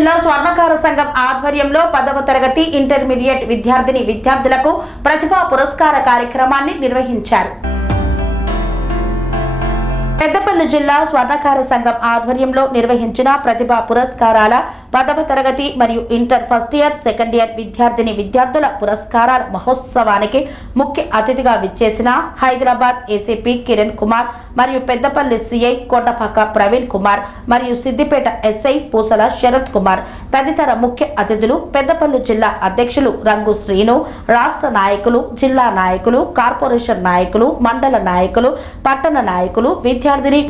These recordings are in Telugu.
జిల్లా స్వర్ణకార సంఘం ఆధ్వర్యంలో 10వ తరగతి ఇంటర్మీడియట్ విద్యార్థులకు ప్రతిభా పురస్కార కార్యక్రమాన్ని నిర్వహించారు. పెద్దపల్లి జిల్లా స్వర్ణకార సంఘం ఆధ్వర్యంలో నిర్వహించిన ప్రతిభా పురస్కారాల 10వ తరగతి మరియు inter first year, second year విద్యార్థుల పురస్కారాల మహోత్సవానికి ముఖ్య అతిథిగా విచ్చేసిన హైదరాబాద్ ఏసీపీ కిరణ్ కుమార్ మరియు పెద్దపల్లి సిఐ కొండపాక ప్రవీణ్ కుమార్ మరియు సిద్దిపేట ఎస్ఐ పూసల శరత్ కుమార్ తదితర ముఖ్య అతిథులు, పెద్దపల్లి జిల్లా అధ్యక్షులు రంగు శ్రీను, రాష్ట్ర నాయకులు, జిల్లా నాయకులు, కార్పొరేషన్ నాయకులు, మండల నాయకులు, పట్టణ నాయకులు,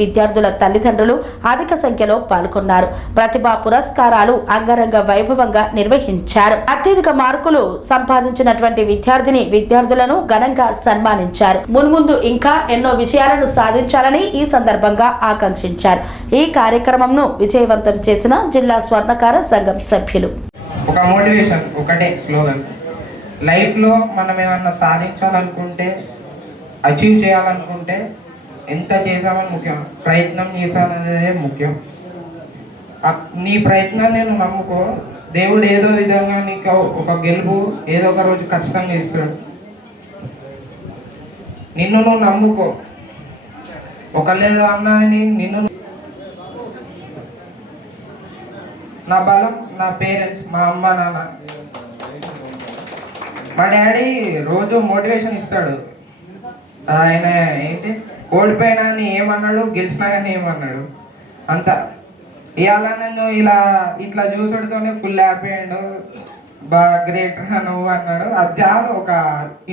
విద్యార్థుల తల్లిదండ్రులు అధిక సంఖ్యలో పాల్గొన్నారు. ప్రతిభా పురస్కారాలు అంగరంగ వైభవంగా నిర్వహించారు. అత్యధిక మార్కులు సంపాదించినటువంటి విద్యార్థులను ఘనంగా సన్మానించారు. మున్ముందు ఇంకా ఎన్నో విషయాలను సాధించాలని ఈ సందర్భంగా ఆకాంక్షించారు. ఈ కార్యక్రమంను విజయవంతం చేసిన జిల్లా స్వర్ణకార సంఘం సభ్యులు. ఒక మోటివేషన్, ఒకటే స్లోగన్. లైఫ్ లో మనం ఏమన్నా సాధించాలనుకుంటే, అచీవ్ చేయాలనుకుంటే ఎంత చేసామని ముఖ్యం, ప్రయత్నం చేసామనేదే ముఖ్యం. నీ ప్రయత్నాన్ని నేను నమ్ముకో, దేవుడు ఏదో విధంగా నీకు ఒక గెలుపు ఏదో ఒక రోజు ఖచ్చితంగా ఇస్తాడు. నిన్ను నువ్వు నమ్ముకో. ఒకళ్ళేదో అన్నా నిన్ను, నా బలం నా పేరెంట్స్, మా అమ్మ నాన్న. మా డాడీ రోజు మోటివేషన్ ఇస్తాడు. ఆయన ఏంటి, ఓడిపోయినా అని ఏమన్నాడు, గెలిచినా కానీ ఏమన్నాడు. అంతా ఇవాళ నన్ను ఇట్లా చూసుడుతోనే ఫుల్ హ్యాపీ అండ్ బాగా గ్రేట్ నువ్వు అన్నాడు. అది చాలు ఒక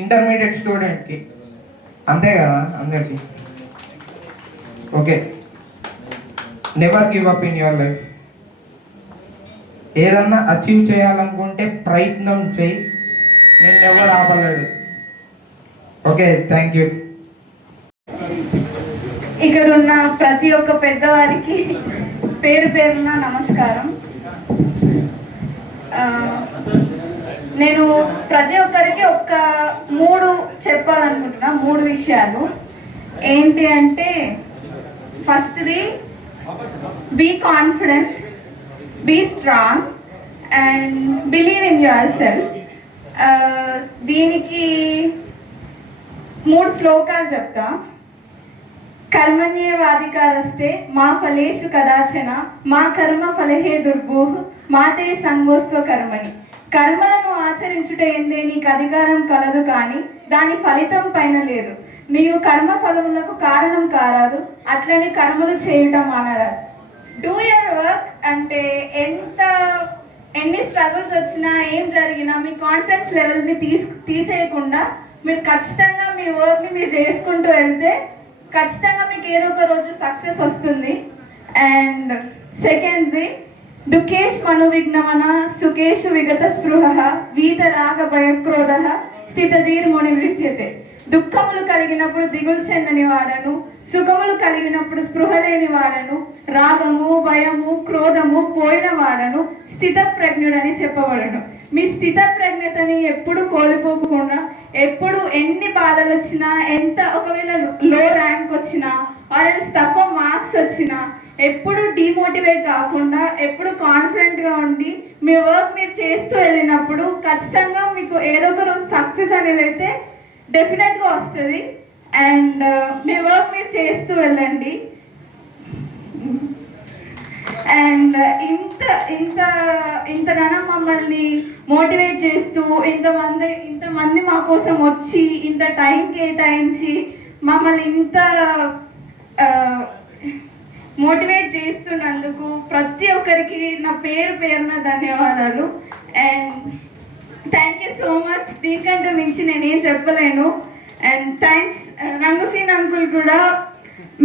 ఇంటర్మీడియట్ స్టూడెంట్కి, అంతే కదా అందరికి. Okay, never give up in your life. ఏదన్నా అచీవ్ చేయాలనుకుంటే ప్రయత్నం చేయి, నేను ఎవరు ఆపలేదు. Okay, thank you. ఇక్కడ ఉన్న ప్రతి ఒక్క పెద్దవారికి పేరు పేరున నమస్కారం. నేను ప్రతి ఒక్కరికి ఒక 3 చెప్పాలనుకుంటున్నా. 3 విషయాలు ఏంటి అంటే, ఫస్ట్ది be confident, be strong and believe in yourself. దీనికి 3 శ్లోకాలు చెప్తా. కర్మణ్యేవాధికారస్తే మా ఫలేషు కదాచన మా కర్మ ఫలహే దుర్భూః మాతే సంగోస్వ కర్మణి. కర్మలను ఆచరించుట ఎందే నీకు అధికారం కలదు, కానీ దాని ఫలితం పైన లేదు. నీవు కర్మ ఫలములకు కారణం కారాదు, అట్లనే కర్మలు చేయటం మానరాదు. డూ యువర్ వర్క్ అంటే ఎన్ని స్ట్రగుల్స్ వచ్చినా ఏం జరిగినా మీ కాన్ఫిడెన్స్ లెవెల్ని తీసేయకుండా మీరు ఖచ్చితంగా మీ వర్క్ని మీరు చేసుకుంటూ వెళ్తే ఖచ్చితంగా మీకు ఏదో ఒక రోజు సక్సెస్ వస్తుంది. అండ్ సెకండ్ది, దుఃఖేష్ మనోవిఘ్నమన సుఖేషు విగత స్పృహ వీతరాగ భయక్రోధ స్థితధీర్ముని విద్యతే. దుఃఖములు కలిగినప్పుడు దిగులు చెందని వాడను, సుఖములు కలిగినప్పుడు స్పృహ లేని వాడను, రాగము భయము క్రోధము పోయిన వాడను స్థిత ప్రజ్ఞుడని చెప్పబడను. మీ స్థిత ప్రజ్ఞతని ఎప్పుడు కోల్పోకుండా, ఎప్పుడు ఎన్ని బాధలు వచ్చినా, ఒకవేళ లో ర్యాంక్ వచ్చినా ఆర్ తక్కువ మార్క్స్ వచ్చినా ఎప్పుడు డిమోటివేట్ కాకుండా, ఎప్పుడు కాన్ఫిడెంట్గా ఉండి మీ వర్క్ మీరు చేస్తూ వెళ్ళినప్పుడు ఖచ్చితంగా మీకు ఏదో ఒక రోజు సక్సెస్ అనేది అయితే డెఫినెట్గా వస్తుంది. అండ్ మీ వర్క్ మీరు చేస్తూ వెళ్ళండి. అండ్ ఇంతగానో మమ్మల్ని మోటివేట్ చేస్తూ ఇంతమంది మా కోసం వచ్చి ఇంత టైం కేటాయించి మమ్మల్ని ఇంత మోటివేట్ చేస్తున్నందుకు ప్రతి ఒక్కరికి నా పేరున ధన్యవాదాలు. And thank you so much. దీనికంటే మించి నేనేం చెప్పలేను. అండ్ థ్యాంక్స్ రంగుసీన్ అంకుల్ కూడా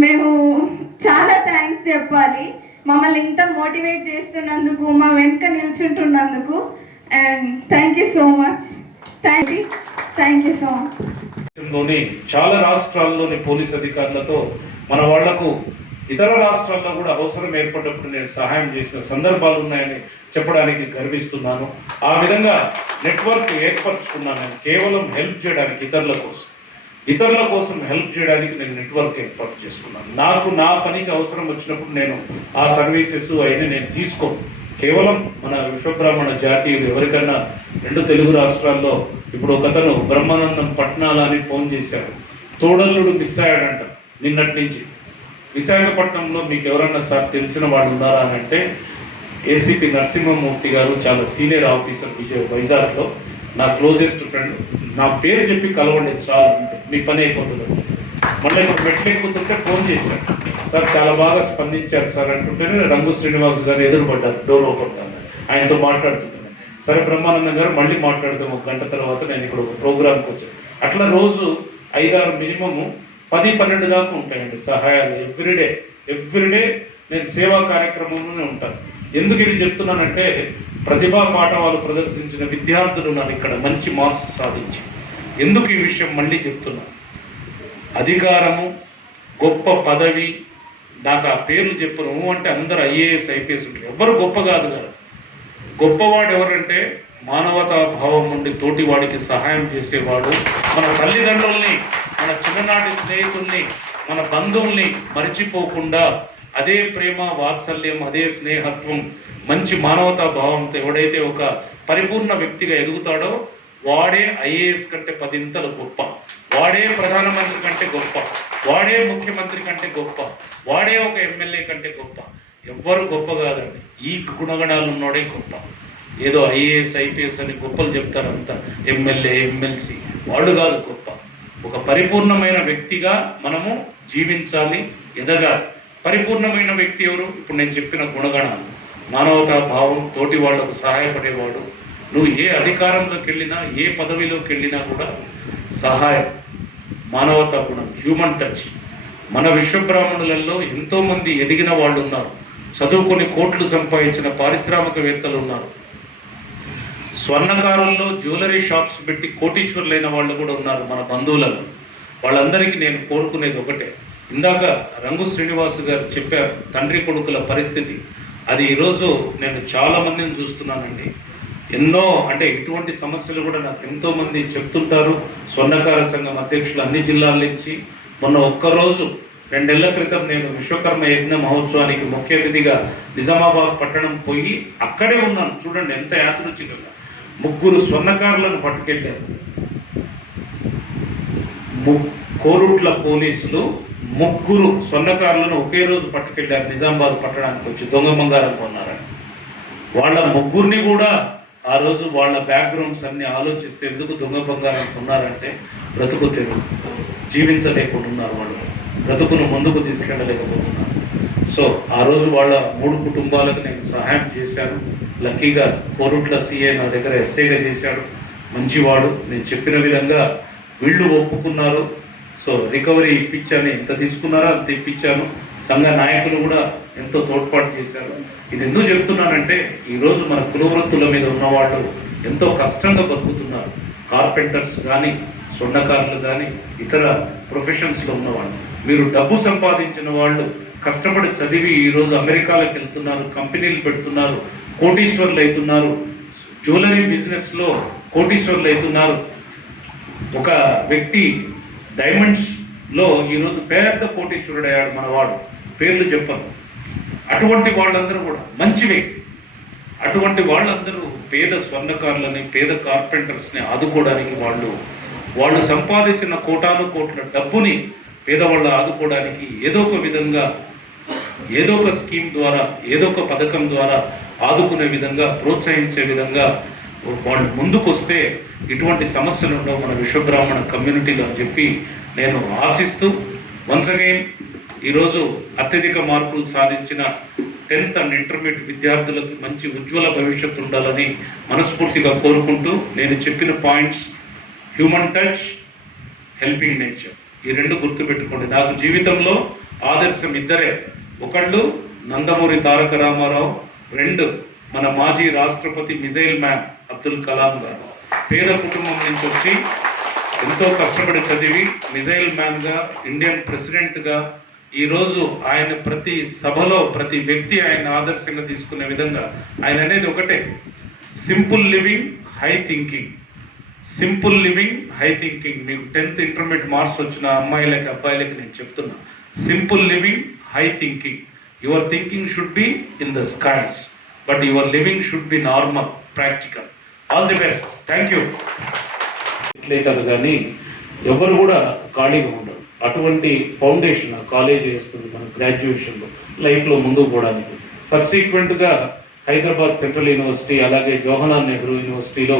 మేము చాలా థ్యాంక్స్ చెప్పాలి. మమ్మల్ని ఇంత మోటివేట్ చేస్తున్నందుకు, మా వెనుక నిల్చుంటున్నందుకు. And thank you so much. Thank you so much. చాలా రాష్ట్రాల్లోని పోలీస్ అధికారులతో మన వాళ్లకు ఇతర రాష్ట్రాల్లో కూడా అవసరం ఏర్పడినప్పుడు నేను సహాయం చేసిన సందర్భాలు ఉన్నాయని చెప్పడానికి గర్విస్తున్నాను. ఆ విధంగా నెట్వర్క్ ఏర్పరచుకున్నాను. కేవలం హెల్ప్ చేయడానికి, ఇతరుల కోసం హెల్ప్ చేయడానికి నేను నెట్వర్క్ ఏర్పాటు చేసుకున్నాను. నాకు నా పనికి అవసరం వచ్చినప్పుడు నేను ఆ సర్వీసెస్ అయినా నేను తీసుకోను. కేవలం మన విశ్వబ్రాహ్మణ జాతీయులు ఎవరికన్నా 2 తెలుగు రాష్ట్రాల్లో ఇప్పుడు ఒకతను బ్రహ్మానందం పట్నాల అని ఫోన్ చేశాడు. తోడల్లుడు మిస్ అయ్యాడంట నిన్నటి నుంచి. విశాఖపట్నంలో మీకు ఎవరన్నా సార్ తెలిసిన వాళ్ళు ఉన్నారా అని అంటే ఏసీపీ నరసింహమూర్తి గారు చాలా సీనియర్ ఆఫీసర్ వైజాగ్లో, నా క్లోజెస్ట్ ఫ్రెండ్. నా పేరు చెప్పి కలవండి చాలా, అంటే మీ పని అయిపోతుంది. మళ్ళీ ఇప్పుడు మెట్లు ఎక్కుతుంటే ఫోన్ చేశాడు, సార్ చాలా బాగా స్పందించారు సార్ అంటుంటేనే రంగు శ్రీనివాస్ గారు ఎదురుపడ్డారు, డోర్ ఓపెన్ కాదు, ఆయనతో మాట్లాడుతున్నాను. సరే బ్రహ్మానందం గారు మళ్ళీ మాట్లాడదాం 1 గంట తర్వాత, నేను ఇక్కడ ఒక ప్రోగ్రామ్కి వచ్చాను. అట్లా రోజు 5-6 మినిమము 10-12 దాకా ఉంటాయండి సహాయాలు. ఎవ్రీడే నేను సేవా కార్యక్రమంలోనే ఉంటాను. ఎందుకు ఇది చెప్తున్నానంటే ప్రతిభా పాఠవాలు ప్రదర్శించిన విద్యార్థులు నాకు ఇక్కడ మంచి మార్క్స్ సాధించి, ఎందుకు ఈ విషయం మళ్ళీ చెప్తున్నా, అధికారము, గొప్ప పదవి, నాకు ఆ పేర్లు చెప్పను అంటే అందరూ ఐఏఎస్ ఐపీఎస్ ఉంటారు, ఎవరు గొప్ప కాదు కదా. గొప్పవాడు ఎవరంటే మానవతా భావం నుండి తోటి వాడికి సహాయం చేసేవాడు. మన తల్లిదండ్రుల్ని, మన చిన్ననాటి స్నేహితుల్ని, మన బంధువుల్ని మర్చిపోకుండా అదే ప్రేమ, వాత్సల్యం, అదే స్నేహత్వం, మంచి మానవతా భావంతో ఎవడైతే ఒక పరిపూర్ణ వ్యక్తిగా ఎదుగుతాడో వాడే ఐఏఎస్ కంటే 10 ఇంతలు గొప్ప, వాడే ప్రధానమంత్రి కంటే గొప్ప, వాడే ముఖ్యమంత్రి కంటే గొప్ప, వాడే ఒక ఎమ్మెల్యే కంటే గొప్ప. ఎవ్వరు గొప్ప కాదండి, ఈ గుణగణాలు ఉన్నోడే గొప్ప. ఏదో ఐఏఎస్ ఐపీఎస్ అని గొప్పలు చెప్తారంతా, ఎమ్మెల్యే ఎమ్మెల్సీ వాళ్ళు కాదు గొప్ప. ఒక పరిపూర్ణమైన వ్యక్తిగా మనము జీవించాలి, ఎదగాలి. పరిపూర్ణమైన వ్యక్తి ఎవరు? ఇప్పుడు నేను చెప్పిన గుణగణాలు, మానవతా భావం, తోటి వాళ్లకు సహాయపడేవాడు. నువ్వు ఏ అధికారంలోకి వెళ్ళినా, ఏ పదవిలోకి వెళ్ళినా కూడా సహాయం, మానవతా గుణం, హ్యూమన్ టచ్. మన విశ్వబ్రాహ్మణులలో ఎంతోమంది ఎదిగిన వాళ్ళు ఉన్నారు, చదువుకొని కోట్లు సంపాదించిన పారిశ్రామికవేత్తలు ఉన్నారు, స్వర్ణకారుల్లో జ్యువెలరీ షాప్స్ పెట్టి కోటీశ్వరులైన వాళ్ళు కూడా ఉన్నారు మన బంధువులలో. వాళ్ళందరికీ నేను కోరుకునేది ఒకటే, ఇందాక రంగు శ్రీనివాస్ గారు చెప్పారు తండ్రి కొడుకుల పరిస్థితి. అది ఈరోజు నేను చాలా మందిని చూస్తున్నానండి. ఎన్నో అంటే ఇటువంటి సమస్యలు కూడా నాకు ఎంతోమంది చెప్తుంటారు. స్వర్ణకార సంఘం అధ్యక్షులు అన్ని జిల్లాల నుంచి. మొన్న ఒక్కరోజు 2 నెలల క్రితం నేను విశ్వకర్మ యజ్ఞ మహోత్సవానికి ముఖ్య అతిథిగా నిజామాబాద్ పట్టణం పోయి అక్కడే ఉన్నాను. చూడండి ఎంత యాదృచ్ఛికంగా 3 స్వర్ణకారులను పట్టుకెళ్ళారు. కోరుట్ల పోలీసులు 3 స్వర్ణకారులను ఒకే రోజు పట్టుకెళ్ళారు నిజామాబాద్ పట్టణానికి వచ్చి దొంగ బంగారం కొన్నారని. వాళ్ళ 3 కూడా ఆ రోజు వాళ్ళ బ్యాక్గ్రౌండ్స్ అన్ని ఆలోచిస్తే ఎందుకు దొంగ బంగారం కొన్నారంటే బ్రతుకు తెరువు, జీవించలేకుంటున్నారు, వాళ్ళు బ్రతుకును ముందుకు తీసుకెళ్ళలేకపోతున్నారు. సో ఆ రోజు వాళ్ళ 3 కుటుంబాలకు నేను సహాయం చేశాను. లక్కీగా కోరుట్ల సిఐ నా దగ్గర ఎస్ఐగా చేశాడు, మంచివాడు. నేను చెప్పిన విధంగా వీళ్ళు ఒప్పుకున్నారు. సో రికవరీ ఇప్పించాను, ఎంత తీసుకున్నారో అంత ఇప్పించాను. సంఘ నాయకులు కూడా ఎంతో తోడ్పాటు చేశారు. ఇది ఎందుకు చెప్తున్నానంటే ఈరోజు మన కులవృత్తుల మీద ఉన్నవాళ్ళు ఎంతో కష్టంగా బతుకుతున్నారు. కార్పెంటర్స్ కానీ, స్వర్ణకారులు కానీ, ఇతర ప్రొఫెషన్స్లో ఉన్నవాళ్ళు. మీరు డబ్బు సంపాదించిన వాళ్ళు కష్టపడి చదివి ఈరోజు అమెరికాలకు వెళ్తున్నారు, కంపెనీలు పెడుతున్నారు, కోటీశ్వర్లు అవుతున్నారు, జ్యువెలరీ బిజినెస్లో కోటీశ్వర్లు అవుతున్నారు. ఒక వ్యక్తి డైమండ్స్లో ఈరోజు పెద్ద కోటీశ్వరుడు అయ్యాడు మనవాడు, పేర్లు చెప్పను. అటువంటి వాళ్ళందరూ కూడా మంచి వ్యక్తి. అటువంటి వాళ్ళందరూ పేద స్వర్ణకారులని, పేద కార్పెంటర్స్ని ఆదుకోవడానికి వాళ్ళు సంపాదించిన కోటాను కోట్ల డబ్బుని పేదవాళ్ళు ఆదుకోవడానికి ఏదో ఒక విధంగా, ఏదో ఒక స్కీమ్ ద్వారా, ఏదో ఒక పథకం ద్వారా ఆదుకునే విధంగా, ప్రోత్సహించే విధంగా వాళ్ళు ముందుకు వస్తే ఇటువంటి సమస్యలు ఉండవు మన విశ్వబ్రాహ్మణ కమ్యూనిటీలో అని చెప్పి నేను ఆశిస్తూ, వన్స్ అగైన్ ఈరోజు అత్యధిక మార్కులు సాధించిన 10th అండ్ ఇంటర్మీడియట్ విద్యార్థులకు మంచి ఉజ్వల భవిష్యత్తు ఉండాలని మనస్ఫూర్తిగా కోరుకుంటూ, నేను చెప్పిన points human touch, helping nature, ఈ 2 గుర్తుపెట్టుకోండి. నాకు జీవితంలో ఆదర్శం ఇద్దరే. ఒకళ్ళు నందమూరి తారక రామారావు, 2 మన మాజీ రాష్ట్రపతి మిజైల్ మ్యాన్ అబ్దుల్ కలాం గారు. పేద కుటుంబం నుంచి వచ్చి ఎంతో కష్టపడి చదివి మిజైల్ మ్యాన్గా, ఇండియన్ ప్రెసిడెంట్గా ఈరోజు ఆయన ప్రతి సభలో ప్రతి వ్యక్తి ఆయన ఆదర్శంగా తీసుకునే విధంగా ఆయన అనేది ఒకటే, simple living high thinking. Simple living high thinking. మీకు 10th ఇంటర్మీడియట్ మార్క్స్ వచ్చిన అమ్మాయిలకి అబ్బాయిలకి నేను చెప్తున్నా, simple living high thinking. Your thinking should be in the skies. But your living should be normal, practical. All the best. Thank you. ఇట్లే కాదు కానీ ఎవరు కూడా ఖాళీగా ఉండరు. అటువంటి ఫౌండేషన్ కాలేజ్ వేస్తుంది మన గ్రాడ్యుయేషన్లో, లైఫ్లో ముందుకు పోవడానికి. సబ్సిక్వెంట్గా హైదరాబాద్ సెంట్రల్ యూనివర్సిటీ అలాగే జవహర్లాల్ నెహ్రూ యూనివర్సిటీలో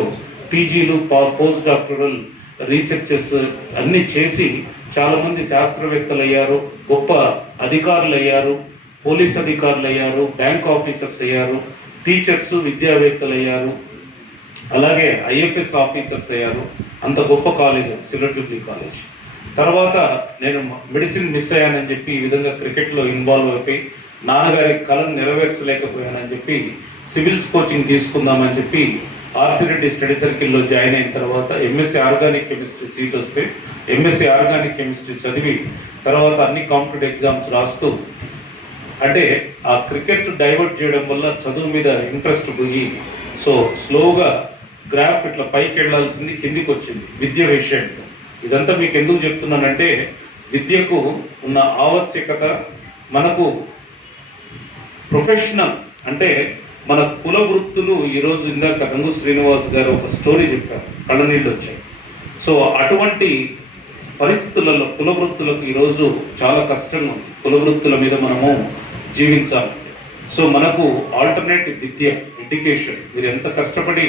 పీజీలు, పోస్ట్ డాక్టరల్ రీసెర్చెస్ అన్నీ చేసి చాలామంది శాస్త్రవేత్తలు అయ్యారు, గొప్ప అధికారులు అయ్యారు, పోలీస్ అధికారులు అయ్యారు, బ్యాంక్ ఆఫీసర్స్ అయ్యారు, టీచర్స్ విద్యావేత్తలు అయ్యారు, అలాగే ఐఎఫ్ఎస్ ఆఫీసర్స్ అయ్యారు. అంత గొప్ప కాలేజ్ సిల్వర్ జూబ్లీ కాలేజ్. తర్వాత నేను మెడిసిన్ మిస్ అయ్యానని చెప్పి ఈ విధంగా క్రికెట్లో ఇన్వాల్వ్ అయిపోయి నాన్నగారి కళను నెరవేర్చలేకపోయానని చెప్పి సివిల్స్ కోచింగ్ తీసుకుందామని చెప్పి ఆర్సి రెడ్డి స్టడీ సర్కిల్లో జాయిన్ అయిన తర్వాత ఎంఎస్సీ ఆర్గానిక్ కెమిస్ట్రీ సీట్ వస్తే ఎంఎస్సీ ఆర్గానిక్ కెమిస్ట్రీ చదివి తర్వాత అన్ని కాంపిటేటివ్ ఎగ్జామ్స్ రాస్తూ, అంటే ఆ క్రికెట్ డైవర్ట్ చేయడం వల్ల చదువు మీద ఇంట్రెస్ట్ పోయి సో స్లోగా గ్రాఫ్ ఇట్లా పైకి వెళ్లాల్సింది కిందికి వచ్చింది విద్య విషయంలో. ఇదంతా మీకు ఎందుకు చెప్తున్నానంటే విద్యకు ఉన్న ఆవశ్యకత, మనకు ప్రొఫెషనల్ అంటే మన కుల వృత్తులు. ఈరోజు ఇందాక రంగు శ్రీనివాస్ గారు ఒక స్టోరీ చెప్పారు, కళ్ళనీళ్ళు వచ్చాయి. సో అటువంటి పరిస్థితులలో కుల వృత్తులకు ఈరోజు చాలా కష్టం. కుల వృత్తుల మీద మనము జీవించాలి. సో మనకు ఆల్టర్నేటివ్ విద్య, ఎడ్యుకేషన్, మీరు ఎంత కష్టపడి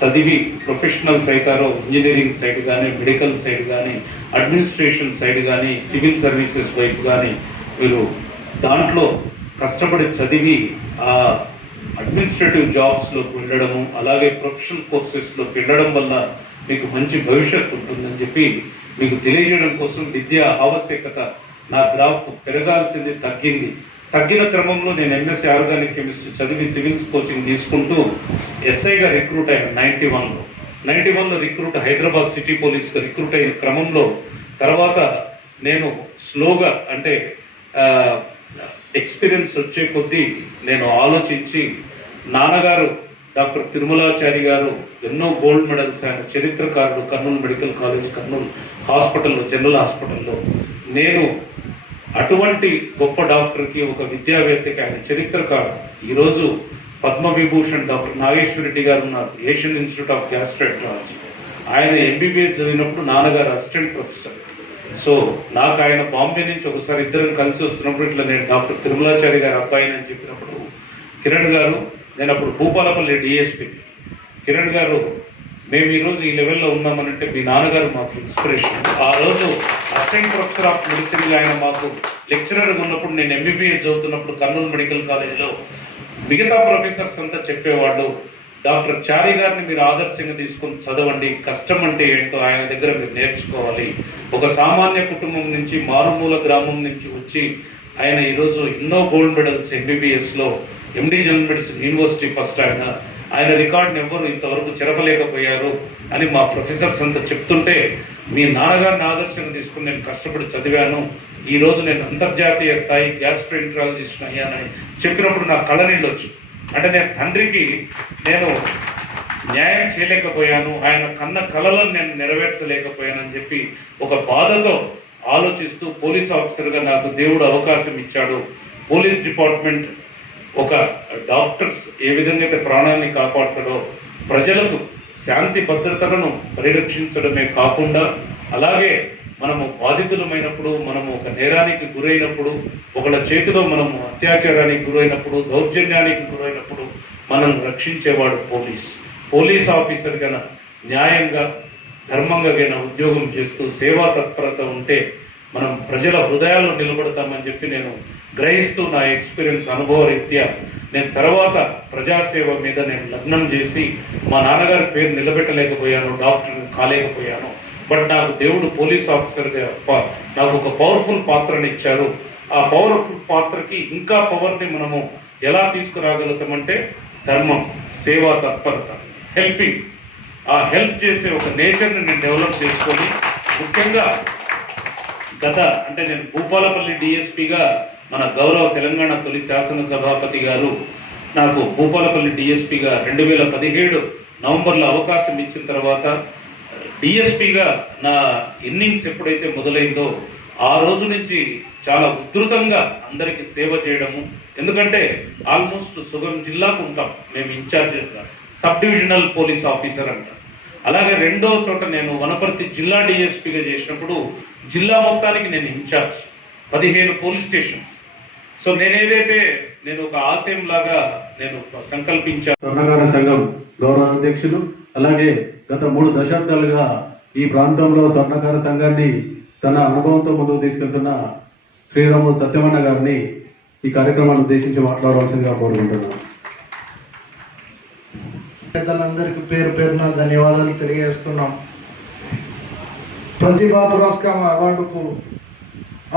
చదివి ప్రొఫెషనల్స్ అవుతారో, ఇంజనీరింగ్ సైడ్ కానీ, మెడికల్ సైడ్ కానీ, అడ్మినిస్ట్రేషన్ సైడ్ కానీ, సివిల్ సర్వీసెస్ వైపు కానీ మీరు దాంట్లో కష్టపడి చదివి ఆ అడ్మినిస్ట్రేటివ్ జాబ్స్లోకి వెళ్ళడము, అలాగే ప్రొఫెషనల్ కోర్సెస్లోకి వెళ్ళడం వల్ల మీకు మంచి భవిష్యత్తు ఉంటుందని చెప్పి మీకు తెలియజేయడం కోసం విద్య ఆవశ్యకత. నా గ్రాఫ్ పెరగాల్సింది తగ్గిన క్రమంలో నేను ఎంఎస్సీ ఆర్గానిక్ కెమిస్ట్రీ చదివి సివిల్స్ కోచింగ్ తీసుకుంటూ ఎస్ఐగా రిక్రూట్ అయ్యాను 91లో రిక్రూట్, హైదరాబాద్ సిటీ పోలీస్గా రిక్రూట్ అయిన క్రమంలో తర్వాత నేను స్లోగా అంటే ఎక్స్పీరియన్స్ వచ్చే కొద్దీ నేను ఆలోచించి, నాన్నగారు డాక్టర్ తిరుమలాచారి గారు ఎన్నో గోల్డ్ మెడల్స్, ఆయన చరిత్రకారుడు, కర్నూలు మెడికల్ కాలేజ్, కర్నూలు హాస్పిటల్లో, జనరల్ హాస్పిటల్లో. నేను అటువంటి గొప్ప డాక్టర్కి, ఒక విద్యావేత్తకి, ఆయన చరిత్రకారుడు. ఈరోజు పద్మవిభూషణ్ డాక్టర్ నాగేశ్వర రెడ్డి గారు ఉన్నారు, ఏషియన్ ఇన్స్టిట్యూట్ ఆఫ్ గ్యాస్ట్రాంట్రాలజీ. ఆయన ఎంబీబీఎస్ చదివినప్పుడు నాన్నగారు అసిస్టెంట్ ప్రొఫెసర్. సో నాకు ఆయన బాంబే నుంచి ఒకసారి ఇద్దరం కలిసి వస్తున్నప్పుడు ఇట్లా నేను డాక్టర్ తిరుమలాచారి గారి అబ్బాయిని అని చెప్పినప్పుడు కిరణ్ గారు, నేను అప్పుడు భూపాలపల్లి డిఎస్పీ, కిరణ్ గారు మేము ఈరోజు ఈ లెవెల్లో ఉన్నామనంటే మీ నాన్నగారు మాకు ఇన్స్పిరేషన్. ఆ రోజు అసిస్టెంట్ ప్రొఫెసర్ ఆఫ్ మెడిసిన్గా ఆయన మాకు లెక్చరర్గా ఉన్నప్పుడు, నేను ఎంబీబీఎస్ చదువుతున్నప్పుడు కర్నూలు మెడికల్ కాలేజీలో మిగతా ప్రొఫెసర్స్ అంతా చెప్పేవాళ్ళు, డాక్టర్ చారి గారిని మీరు ఆదర్శంగా తీసుకొని చదవండి, కష్టం అంటే ఏంటో ఆయన దగ్గర మీరు నేర్చుకోవాలి. ఒక సామాన్య కుటుంబం నుంచి, మారుమూల గ్రామం నుంచి వచ్చి ఆయన ఈరోజు ఎన్నో గోల్డ్ మెడల్స్, ఎంబీబీఎస్లో, MD general medicine university first ఆయన రికార్డుని ఎవ్వరు ఇంతవరకు చెరపలేకపోయారు అని మా ప్రొఫెసర్స్ అంతా చెప్తుంటే, మీ నాన్నగారిని ఆదర్శంగా తీసుకుని నేను కష్టపడి చదివాను, ఈరోజు నేను అంతర్జాతీయ స్థాయి గ్యాస్ట్రోఎంట్రాలజిస్ట్ అయ్యానని చెప్పినప్పుడు నాకు కళ్ళనీళ్ళు వచ్చు. అంటే నేను తండ్రికి నేను న్యాయం చేయలేకపోయాను, ఆయన కన్న కలలను నేను నెరవేర్చలేకపోయానని చెప్పి ఒక బాధతో ఆలోచిస్తూ పోలీస్ ఆఫీసర్గా నాకు దేవుడు అవకాశం ఇచ్చాడు. పోలీస్ డిపార్ట్మెంట్ ఒక డాక్టర్స్ ఏ విధంగా అయితే ప్రాణాన్ని కాపాడుతాడో, ప్రజలకు శాంతి భద్రతలను పరిరక్షించడమే కాకుండా, అలాగే మనము బాధితులమైనప్పుడు, మనము ఒక నేరానికి గురైనప్పుడు, ఒకళ్ళ చేతిలో మనము అత్యాచారానికి గురైనప్పుడు, దౌర్జన్యానికి గురైనప్పుడు మనం రక్షించేవాడు పోలీస్ ఆఫీసర్ గన న్యాయంగా, ధర్మంగా గన ఉద్యోగం చేస్తూ సేవా తత్పరత ఉంటే మనం ప్రజల హృదయాల్లో నిలబడతామని చెప్పి నేను గ్రహిస్తూ, నా ఎక్స్పీరియన్స్, అనుభవ రీత్యా నేను తర్వాత ప్రజాసేవ మీద నేను లగ్నం చేసి మా నాన్నగారి పేరు నిలబెట్టలేకపోయాను, డాక్టర్ కాలేకపోయాను. బట్ నాకు దేవుడు పోలీస్ ఆఫీసర్గా నాకు ఒక పవర్ఫుల్ పాత్రని ఇచ్చారు. ఆ పవర్ఫుల్ పాత్రకి ఇంకా పవర్ని మనము ఎలా తీసుకురాగలుగుతామంటే ధర్మం, సేవా తత్పరత, హెల్పింగ్. ఆ హెల్ప్ చేసే ఒక నేచర్ని నేను డెవలప్ చేసుకొని, ముఖ్యంగా అంటే నేను భూపాలపల్లి డిఎస్పీగా మన గౌరవ తెలంగాణ తొలి శాసనసభాపతి గారు నాకు భూపాలపల్లి డిఎస్పీగా 2017 నవంబర్లో అవకాశం ఇచ్చిన తర్వాత డిఎస్పీగా నా ఇన్నింగ్స్ ఎప్పుడైతే మొదలైందో ఆ రోజు నుంచి చాలా ఉధృతంగా అందరికీ సేవ చేయడము. ఎందుకంటే ఆల్మోస్ట్ సుగం జిల్లాకు ఉంటాం మేము ఇన్ఛార్జెస్గా, సబ్ డివిజనల్ పోలీస్ ఆఫీసర్ అంటాం. అలాగే రెండో చోట నేను వనపర్తి జిల్లా డిఎస్పీగా చేసినప్పుడు జిల్లా మొత్తానికి నేను ఇన్ఛార్జ్, 15 పోలీస్ స్టేషన్స్. సో నేను ఒక ఆశయం లాగా నేను సంకల్పించాను. స్వర్ణకార సంఘం గౌరవ అధ్యక్షులు, అలాగే గత 3 దశాబ్దాలుగా ఈ ప్రాంతంలో స్వర్ణకార సంఘాన్ని తన అనుభవంతో ముందుకు తీసుకెళ్తున్న శ్రీరాములు సత్యమన్న గారిని ఈ కార్యక్రమాన్ని ఉద్దేశించి మాట్లాడవలసిందిగా కోరుకుంటున్నాను. పెద్దలందరికీ పేరు పేరున ధన్యవాదాలు తెలియజేస్తున్నాం. ప్రతిభా పురస్కారం అవార్డుకు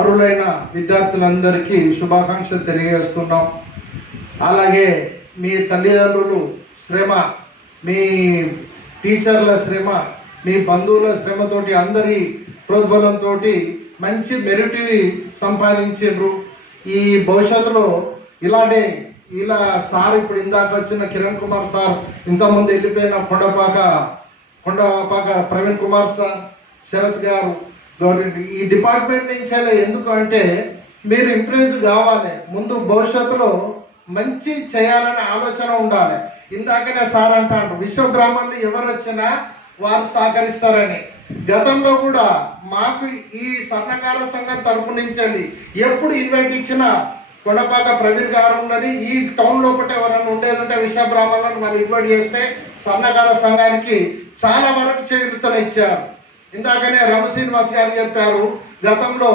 అర్హులైన విద్యార్థులందరికీ శుభాకాంక్షలు తెలియజేస్తున్నాం. అలాగే మీ తల్లిదండ్రులు శ్రమ, మీ టీచర్ల శ్రమ, మీ బంధువుల శ్రమతోటి, అందరి ప్రోద్బలంతో మంచి మెరిట్ సంపాదించారు. ఈ భవిష్యత్తులో ఇలా సార్ ఇప్పుడు ఇందాక వచ్చిన కిరణ్ కుమార్ సార్, ఇంతకుముందు వెళ్ళిపోయిన కొండపాక ప్రవీణ్ కుమార్ సార్, శరత్ గారు, ఈ డిపార్ట్మెంట్ నుంచే. ఎందుకు అంటే మీరు ఇంప్రూవ్ కావాలి, ముందు భవిష్యత్తులో మంచి చేయాలనే ఆలోచన ఉండాలి. ఇందాకనే సార్ అంటారు విశ్వబ్రాహ్మణులు ఎవరు వచ్చినా వారు సహకరిస్తారని. గతంలో కూడా మాకు ఈ స్వర్ణకార సంఘం తరపు నుంచి ఎప్పుడు ఇన్వైట్ ఇచ్చినా కొండపాక ప్రవీణ్ గారు ఉండని, ఈ టౌన్ లోపల ఎవరైనా ఉండేదంటే విశ్వబ్రాహ్మణులను వాళ్ళు ఇన్వైట్ చేస్తే స్వర్ణకార సంఘానికి చాలా వరకు చేయూతను ఇచ్చారు. ఇందాకనే రమ శ్రీనివాస్ గారు చెప్పారు, గతంలో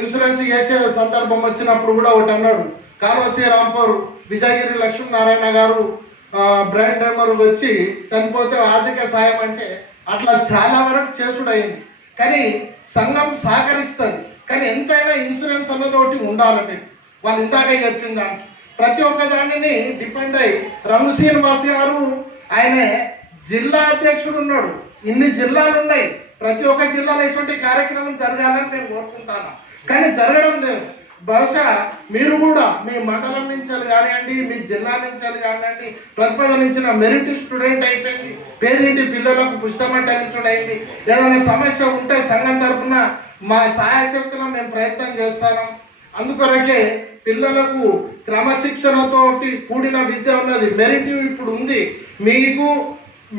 ఇన్సూరెన్స్ చేసే సందర్భం వచ్చినప్పుడు కూడా ఒకటి అన్నాడు, కాలువ శ్రీరాంపూర్ విజయగిరి లక్ష్మీనారాయణ గారు బ్రెయిన్ ట్యూమర్ వచ్చి చనిపోతే ఆర్థిక సాయం అంటే అట్లా చాలా వరకు చేసుడైంది. కానీ సంఘం సహకరిస్తుంది, కానీ ఎంతైనా ఇన్సూరెన్స్ అన్నది ఒకటి ఉండాలని వాళ్ళు ఇందాకే చెప్పిన దానికి ప్రతి ఒక్క దానిని డిపెండ్ అయ్యి రమ శ్రీనివాస్ గారు ఆయన జిల్లా అధ్యక్షుడు ఉన్నాడు. ఇన్ని జిల్లాలు ఉన్నాయి, ప్రతి ఒక్క జిల్లాలో ఇటువంటి కార్యక్రమం జరగాలని నేను కోరుకుంటాను, కానీ జరగడం లేదు. బహుశా మీరు కూడా మీ మండలం నుంచి కానివ్వండి, మీ జిల్లా నుంచి కానివ్వండి, ప్రతిపాదించిన మెరిట్ స్టూడెంట్ అయిపోయింది, పేరింటి పిల్లలకు పుస్తకమంటలించుడైంది. ఏదైనా సమస్య ఉంటే సంఘం తరఫున మా సహాయశక్తులను మేము ప్రయత్నం చేస్తాను. అందుకొరకే పిల్లలకు క్రమశిక్షణతో కూడిన విద్య ఉన్నది, మెరిట్ ఇప్పుడు ఉంది.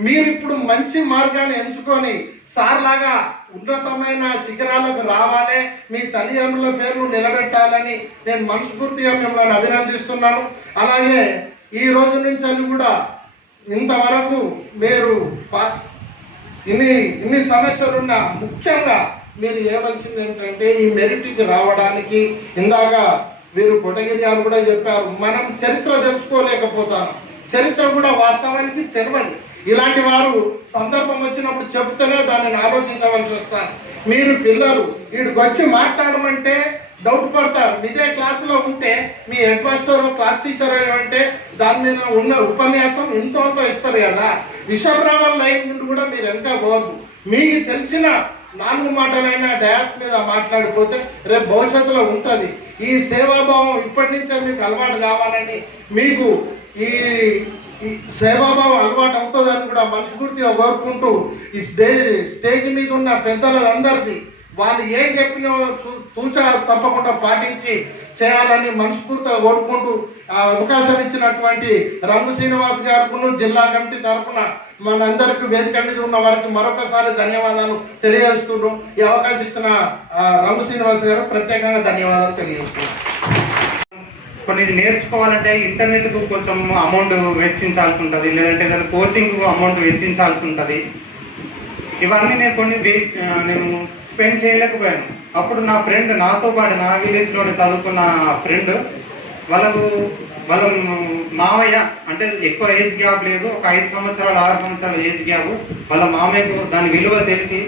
మీరు ఇప్పుడు మంచి మార్గాన్ని ఎంచుకొని సార్ లాగా ఉన్నతమైన శిఖరాలకు రావాలి, మీ తల్లిదండ్రుల పేర్లు నిలబెట్టాలని నేను మనస్ఫూర్తిగా మిమ్మల్ని అభినందిస్తున్నాను. అలాగే ఈ రోజు నుంచి కూడా ఇంతవరకు మీరు ఇన్ని సమస్యలున్నా ముఖ్యంగా మీరు ఏవలసింది ఏంటంటే ఈ మెరిట్కి రావడానికి, ఇందాక వీరు కొటగిరి గారు కూడా చెప్పారు, మనం చరిత్ర తెలుసుకోలేకపోతాం, చరిత్ర కూడా వాస్తవానికి తెలియదు. ఇలాంటి వారు సందర్భం వచ్చినప్పుడు చెబుతూనే దానిని ఆలోచించవలసి వస్తాను. మీరు పిల్లలు వీడికి వచ్చి మాట్లాడమంటే డౌట్ పడతారు. ఇదే క్లాసులో ఉంటే మీ హెడ్ మాస్టర్ క్లాస్ టీచర్ అంటే దాని మీద ఉన్న ఉపన్యాసం ఎంతో ఇస్తారు కదా. విశ్వబ్రాహ్మణ లైన్ నుండి కూడా మీరు ఎంత పోవద్దు, మీకు తెలిసిన 4 మాటలైనా డయాస్ మీద మాట్లాడిపోతే రేపు భవిష్యత్తులో ఉంటుంది. ఈ సేవాభావం ఇప్పటి నుంచే మీకు అలవాటు కావాలని, మీకు ఈ సేవాభావం అలవాటు అవుతుందని కూడా మనస్ఫూర్తిగా కోరుకుంటూ, ఈ స్టేజ్ మీద ఉన్న పెద్దలందరికీ వాళ్ళు ఏం చెప్పినా తూచా తప్పకుండా పాటించి చేయాలని మనస్ఫూర్తిగా కోరుకుంటూ, ఆ అవకాశం ఇచ్చినటువంటి రమ శ్రీనివాస్ గారికి జిల్లా కమిటీ తరఫున మనందరికీ వేదిక మీద ఉన్న వారికి మరొకసారి ధన్యవాదాలు తెలియజేస్తున్నాం. ఈ అవకాశం ఇచ్చిన రమ శ్రీనివాస్ గారు ప్రత్యేకంగా ధన్యవాదాలు తెలియజేస్తున్నాం. కొన్ని నేర్చుకోవాలంటే ఇంటర్నెట్కు కొంచెం అమౌంట్ వెచ్చించాల్సి ఉంటుంది, లేదంటే ఏదైనా కోచింగ్కు అమౌంట్ వెచ్చించాల్సి ఉంటుంది. ఇవన్నీ నేను స్పెండ్ చేయలేకపోయాను. అప్పుడు నా ఫ్రెండ్, నాతో పాటు నా విలేజ్లోనే చదువుకున్న ఫ్రెండ్, వాళ్ళ మావయ్య, అంటే ఎక్కువ ఏజ్ గ్యాప్ లేదు, ఒక 5 సంవత్సరాలు 6 సంవత్సరాల ఏజ్ గ్యాప్. వాళ్ళ మామయ్యకు దాని విలువ తెలిసి,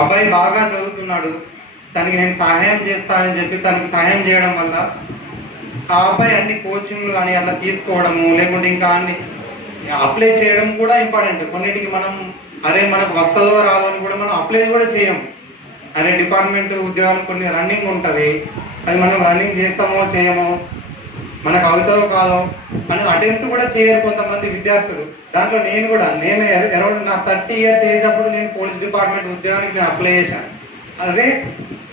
అబ్బాయి బాగా చదువుతున్నాడు, తనకి నేను సహాయం చేస్తానని చెప్పి తనకి సహాయం చేయడం వల్ల ఆ అబ్బాయి అన్ని కోచింగ్లు కానీ అలా తీసుకోవడము, లేకుంటే ఇంకా అన్ని అప్లై చేయడం కూడా ఇంపార్టెంట్. కొన్నిటికి మనకు వస్తుందో రాదో అని కూడా మనం అప్లై కూడా చేయము. డిపార్ట్మెంట్ ఉద్యోగాలు కొన్ని రన్నింగ్ ఉంటుంది, అది మనం రన్నింగ్ చేస్తామో చేయమో, మనకు అవుతారో కాదో అని అటెంప్ట్ కూడా చేయరు కొంతమంది విద్యార్థులు. దాంట్లో నేను అరౌండ్ నా 30 years ఏజ్ అప్పుడు నేను పోలీస్ డిపార్ట్మెంట్ ఉద్యోగానికి నేను అప్లై చేశాను. అదే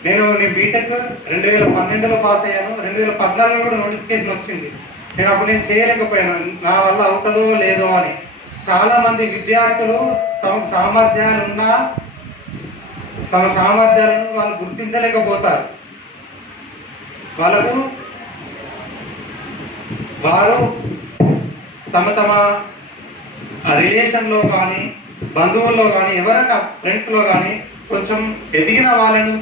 నేను బీటెక్ 2012లో పాస్ అయ్యాను. 2014లో కూడా నోటిఫికేషన్ వచ్చింది. నేను చేయలేకపోయాను, నా వల్ల అవుతుందో లేదో అని. చాలా మంది విద్యార్థులు తమ సామర్థ్యాలను వాళ్ళు గుర్తించలేకపోతారు. వారు తమ రిలేషన్లో కానీ, బంధువుల్లో కానీ, ఎవరైనా ఫ్రెండ్స్లో కానీ కొంచెం ఎదిగిన వాళ్ళను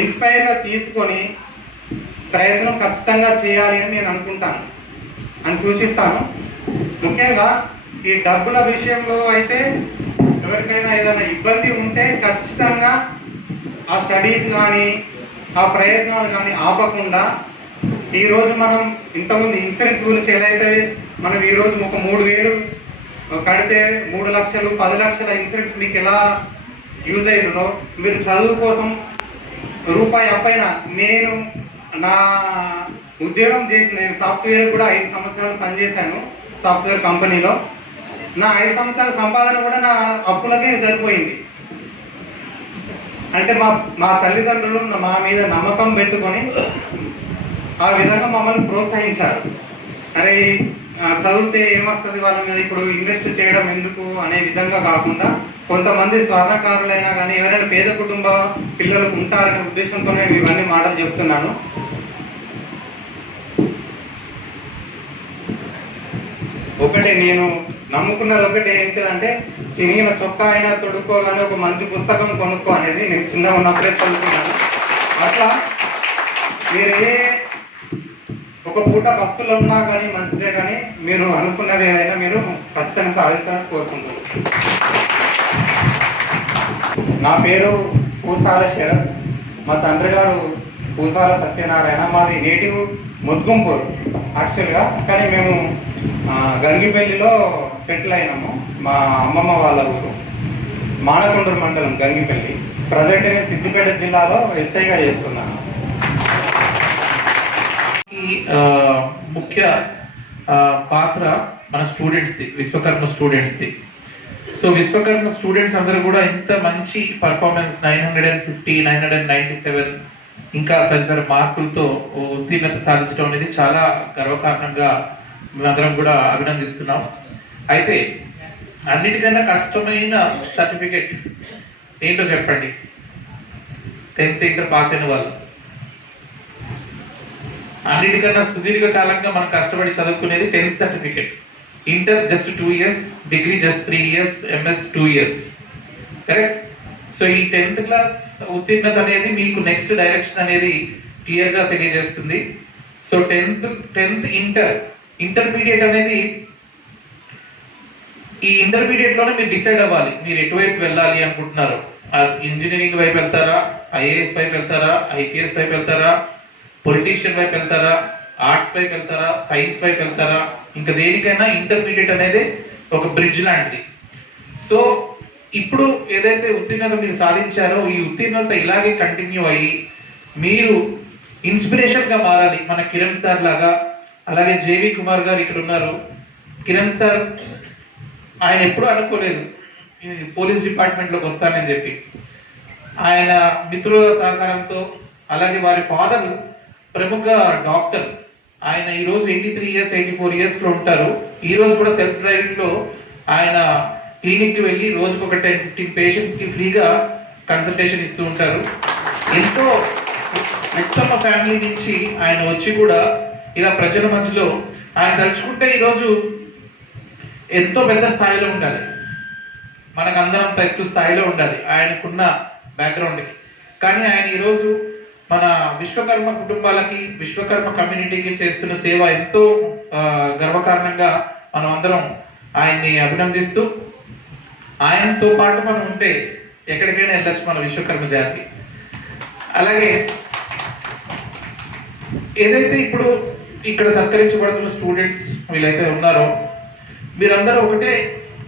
ఇన్స్పైర్గా తీసుకొని ప్రయత్నం ఖచ్చితంగా చేయాలి అని నేను అనుకుంటాను అని సూచిస్తాను. ముఖ్యంగా ఈ డబ్బుల విషయంలో అయితే ఎవరికైనా ఏదైనా ఇబ్బంది ఉంటే ఖచ్చితంగా ఆ స్టడీస్ కానీ ఆ ప్రయత్నాలు కానీ ఆపకుండా, ఈరోజు మనం ఇంతకుముందు ఇన్సూరెన్స్ గురించి ఏదైతే మనం ఈరోజు ఒక 3,000 కడితే 3 లక్షలు 10 లక్షల ఇన్సూరెన్స్ మీకు ఎలా యూజ్ అవుతుందో, మీరు చదువు కోసం రూపాయి అప్పైనా, నేను నా ఉద్యోగం చేసి నేను సాఫ్ట్వేర్ కూడా 5 సంవత్సరాలు పనిచేశాను సాఫ్ట్వేర్ కంపెనీలో. నా 5 సంవత్సరాల సంపాదన కూడా నా అప్పులకే సరిపోయింది. అంటే మా తల్లిదండ్రులు మా మీద నమ్మకం పెట్టుకొని ఆ విధంగా మమ్మల్ని ప్రోత్సహించారు. అరే చదివితే ఏమొస్తుంది, వాళ్ళ మీద ఇప్పుడు ఇన్వెస్ట్ చేయడం ఎందుకు అనే విధంగా కాకుండా, కొంతమంది స్వర్ణకారులైనా కానీ ఎవరైనా పేద కుటుంబ పిల్లలు ఉంటారనే ఉద్దేశంతో నేను ఇవన్నీ మాటలు చెప్తున్నాను. ఒకటే నేను నమ్ముకున్నది ఒకటి ఏంటిదంటే, చినిగిన చొక్కా అయినా తొడుక్కోగానే ఒక మంచి పుస్తకం కొనుక్కో అనేది నేను చిన్నగా ఉన్నప్పుడే చదువుతున్నాను. అట్లా మీరే ఒక పూట బస్సులో ఉన్నా కానీ మంచిదే, కానీ మీరు అనుకున్నది ఏదైనా మీరు ఖచ్చితంగా సాధించాలని కోరుకుంటున్నాను. నా పేరు పూసాల శరత్, మా తండ్రి గారు పూసాల సత్యనారాయణ. మాది నేటివ్ ముద్గుంపూర్ యాక్చువల్గా, కానీ మేము గంగిపల్లిలో సెటిల్ అయినాము. మా అమ్మమ్మ వాళ్ళ ఊరు మానకొండూరు మండలం గంగిపల్లి. ప్రజెంట్ నేను సిద్దిపేట జిల్లాలో ఎస్ఐగా చేస్తున్నాను. ముఖ్య పాత్ర మన స్టూడెంట్స్ది, విశ్వకర్మ స్టూడెంట్స్ది. సో విశ్వకర్మ స్టూడెంట్స్ అందరూ కూడా ఇంత మంచి పర్ఫార్మెన్స్ 950, 997 ఇంకా తదితర మార్కులతో ఉత్తీర్ణత సాధించడం అనేది చాలా గర్వకారణంగా మేమందరం కూడా అభినందిస్తున్నాం. అయితే అన్నిటికన్నా కష్టమైన సర్టిఫికెట్ ఏంటో చెప్పండి. 10th ఇంటర్ పాస్ అయిన వాళ్ళు అన్నిటికన్నా సుదీర్ఘ కాలంగా మనం కష్టపడి చదువుకునేది 10th certificate. Inter just 2 years, degree just 3 years, MS 2 years. Correct. So ఈ 10th క్లాస్ ఉత్తీర్ణత అనేది మీకు నెక్స్ట్ డైరెక్షన్ అనేది క్లియర్ గా తెలియజేస్తుంది. సో 10th ఇంటర్మీడియట్ అనేది, ఈ ఇంటర్మీడియట్ లోనే మీరు డిసైడ్ అవ్వాలి మీరు ఎటువైపు వెళ్ళాలి అనుకుంటున్నారు. ఇంజనీరింగ్ వైపు వెళ్తారా, ఐఏఎస్ వైపు వెళ్తారా, ఐపీఎస్ వైపు వెళ్తారా, పొలిటీషియన్ వైపు వెళ్తారా, ఆర్ట్స్ వైపు వెళ్తారా, సైన్స్ వైపు వెళ్తారా, ఇంకా దేనికైనా ఇంటర్మీడియట్ అనేది ఒక బ్రిడ్జ్ లాంటిది. సో ఇప్పుడు ఏదైతే ఉత్తీర్ణత మీరు సాధించారో, ఈ ఉత్తీర్ణత ఇలాగే కంటిన్యూ అయ్యి మీరు ఇన్స్పిరేషన్ గా మారాలి. మన కిరణ్ సార్ లాగా, అలాగే జేవి కుమార్ గారు ఇక్కడ ఉన్నారు. కిరణ్ సార్ ఆయన ఎప్పుడూ అనుకోలేదు పోలీస్ డిపార్ట్మెంట్ లోకి వస్తానని చెప్పి. ఆయన మిత్రుల సహకారంతో, అలాగే వారి ఫాదర్ ప్రముఖ డాక్టర్, ఆయన ఈ రోజు 83 years 84 years లో ఉంటారు. ఈ రోజు కూడా సెల్ఫ్ డ్రైవింగ్ లో ఆయన క్లినిక్ కి వెళ్ళి రోజుకు ఒక 10-15 పేషెంట్స్ కి ఫ్రీగా కన్సల్టేషన్ ఇస్తూ ఉంటారు. ఎంతో ఉత్తమ ఫ్యామిలీ నుంచి ఆయన వచ్చి కూడా ఇలా ప్రజల మధ్యలో ఆయన తలుచుకుంటే ఈరోజు ఎంతో పెద్ద స్థాయిలో ఉండాలి, మనకు అందరం అంత ఎక్కువ స్థాయిలో ఉండాలి ఆయనకున్న బ్యాక్గ్రౌండ్కి. కానీ ఆయన ఈరోజు మన విశ్వకర్మ కుటుంబాలకి, విశ్వకర్మ కమ్యూనిటీకి చేస్తున్న సేవ ఎంతో గర్వకారణంగా మనం అందరం ఆయన్ని అభినందిస్తూ, ఆయనతో పాటు మనం ఉంటే ఎక్కడికైనా వెళ్ళొచ్చు మన విశ్వకర్మ జాతి. అలాగే ఏదైతే ఇప్పుడు ఇక్కడ సత్కరించబడుతున్న స్టూడెంట్స్ వీళ్ళైతే ఉన్నారో, మీరందరూ ఒకటే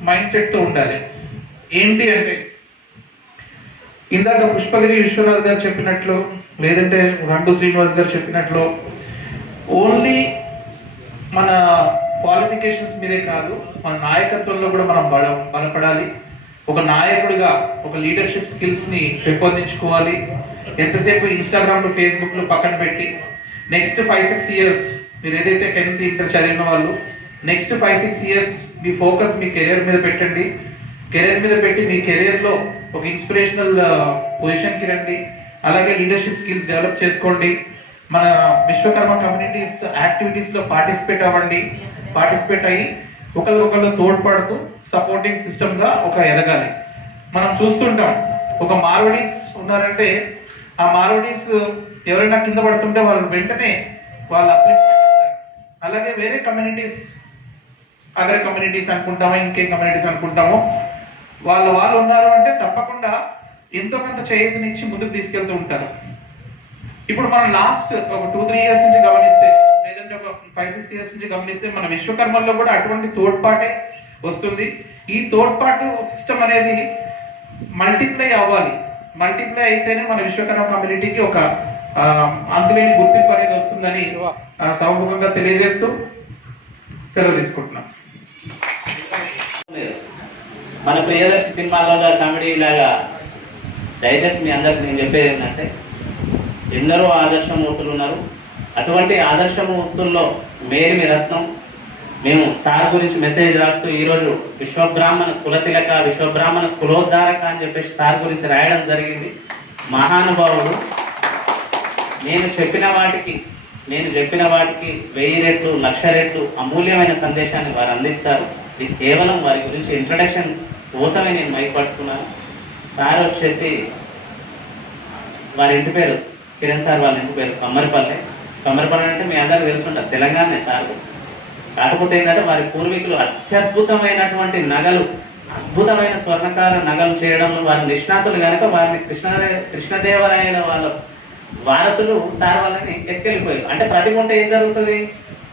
మైండ్ సెట్తో ఉండాలి. ఏంటి అంటే, ఇందాక పుష్పగిరి విశ్వనాథ్ గారు చెప్పినట్లు, లేదంటే రండు శ్రీనివాస్ గారు చెప్పినట్లు, ఓన్లీ మన క్వాలిఫికేషన్స్ మీదే కాదు, మన నాయకత్వంలో కూడా మనం బలపడాలి. ఒక నాయకుడిగా ఒక లీడర్షిప్ స్కిల్స్ని పెంపొందించుకోవాలి. ఎంతసేపు ఇన్స్టాగ్రామ్లో ఫేస్బుక్లో పక్కన పెట్టి నెక్స్ట్ 5-6 ఇయర్స్ మీరు ఏదైతే 10th ఇంటర్ చదివిన వాళ్ళు నెక్స్ట్ 5-6 ఇయర్స్ మీ ఫోకస్ మీ కెరీర్ మీద పెట్టండి. కెరీర్ మీద పెట్టి మీ కెరీర్లో ఒక ఇన్స్పిరేషనల్ పొజిషన్కి రండి. అలాగే లీడర్షిప్ స్కిల్స్ డెవలప్ చేసుకోండి. మన విశ్వకర్మ కమ్యూనిటీస్ యాక్టివిటీస్లో పార్టిసిపేట్ అవ్వండి. పార్టిసిపేట్ అయ్యి ఒకరికొకరు తోడ్పడుతూ సపోర్టింగ్ సిస్టమ్గా ఒక ఎదగాలి. మనం చూస్తుంటాం ఒక మార్వడీస్ ఉన్నారంటే ఆ మార్వడీస్ ఎవరైనా కింద పడుతుంటే వాళ్ళు వెంటనే వాళ్ళు అప్లిఫ్ట్. అలాగే వేరే కమ్యూనిటీస్ అదర్ కమ్యూనిటీస్ అనుకుంటామో ఇంకేం కమ్యూనిటీస్ అనుకుంటామో వాళ్ళు ఉన్నారు అంటే తప్పకుండా ఎంతో కొంత చేయూతనిచ్చి ముందుకు తీసుకెళ్తూ ఉంటారు. ఇప్పుడు మనం లాస్ట్ ఒక 2-3 ఇయర్స్ నుంచి గమనిస్తే లేదంటే ఒక 5-6 ఇయర్స్ నుంచి గమనిస్తే మన విశ్వకర్మల్లో కూడా అటువంటి తోడ్పాటే వస్తుంది. ఈ తోడ్పాటు సిస్టమ్ అనేది మల్టిప్లై అవ్వాలి. మల్టిప్లై అయితేనే మన విశ్వకర్మ కమ్యూనిటీకి ఒక అంతులేని గుర్తింపు అనేది వస్తుందని సౌముఖంగా తెలియజేస్తూ సెలవు తీసుకుంటున్నాం. మన ప్రియదర్శి సినిమాలో కామెడీ లాగా దయచేసి మీ అందరికి నేను చెప్పేది ఏంటంటే ఎందరో ఆదర్శమూర్తులు ఉన్నారు. అటువంటి ఆదర్శమూర్తుల్లో మేరిమి రత్నం. మేము సార్ గురించి మెసేజ్ రాస్తూ ఈరోజు విశ్వబ్రాహ్మణ కులతిలక విశ్వబ్రాహ్మణ కులోద్ధారక అని చెప్పేసి సార్ గురించి రాయడం జరిగింది. మహానుభావుడు. నేను చెప్పిన వాటికి 1000 రెట్లు 1,00,000 రెట్లు అమూల్యమైన సందేశాన్ని వారు అందిస్తారు. ఇది కేవలం వారి గురించి ఇంట్రడక్షన్ కోసమే నేను మైక్ పట్టుకున్నాను. సార్ వచ్చేసి వారి ఇంటి పేరు కిరణ్ సార్ వాళ్ళ ఇంటి పేరు కమ్మరిపల్లె. కమ్మరిపల్లె అంటే మీ అందరికీ తెలుసుంటారు, తెలంగాణనే సార్. కాకపోతే ఏంటంటే వారి పూర్వీకులు అత్యద్భుతమైనటువంటి నగలు, అద్భుతమైన స్వర్ణకార నగలు చేయడంలో వారి నిష్ణాతులు కనుక వారిని కృష్ణదేవరాయల వాళ్ళ వారసులు సార్ వాళ్ళని ఎత్తుకెళ్ళిపోయారు. అంటే ప్రతి కొంత ఏం జరుగుతుంది,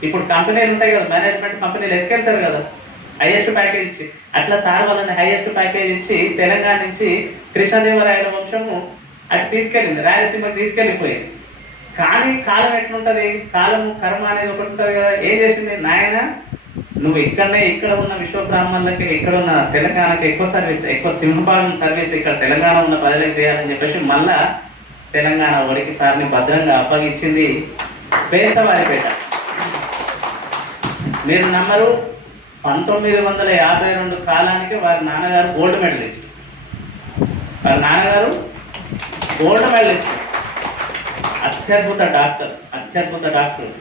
ఇప్పుడు కంపెనీలు ఉంటాయి కదా, మేనేజ్మెంట్ కంపెనీలు ఎత్తుకెళ్తారు కదా హైయెస్ట్ ప్యాకేజ్ ఇచ్చి. అట్లా సార్ వాళ్ళని హైయెస్ట్ ప్యాకేజ్ ఇచ్చి తెలంగాణ నుంచి కృష్ణదేవరాయల వంశము అటు తీసుకెళ్ళింది, రాయలసీమకి తీసుకెళ్ళిపోయింది. కానీ కాలం ఎట్లుంటది, కాలం కర్మ అనేది ఒకటి ఉంటుంది కదా. ఏం చేసింది, నాయన నువ్వు ఇక్కడ ఉన్న విశ్వబ్రాహ్మణులకి ఇక్కడ ఉన్న తెలంగాణకి ఎక్కువ సర్వీస్, ఎక్కువ సింహభాగం సర్వీస్ ఇక్కడ తెలంగాణ ఉన్న ప్రజలకు చేయాలని చెప్పేసి మళ్ళా తెలంగాణ ఒడికి సార్ని భద్రంగా అప్పగించింది పేసవారిపేట. మీరు నమ్మరు, 1952 కాలానికి వారి నాన్నగారు గోల్డ్ మెడలిస్ట్. అత్యద్భుత డాక్టర్.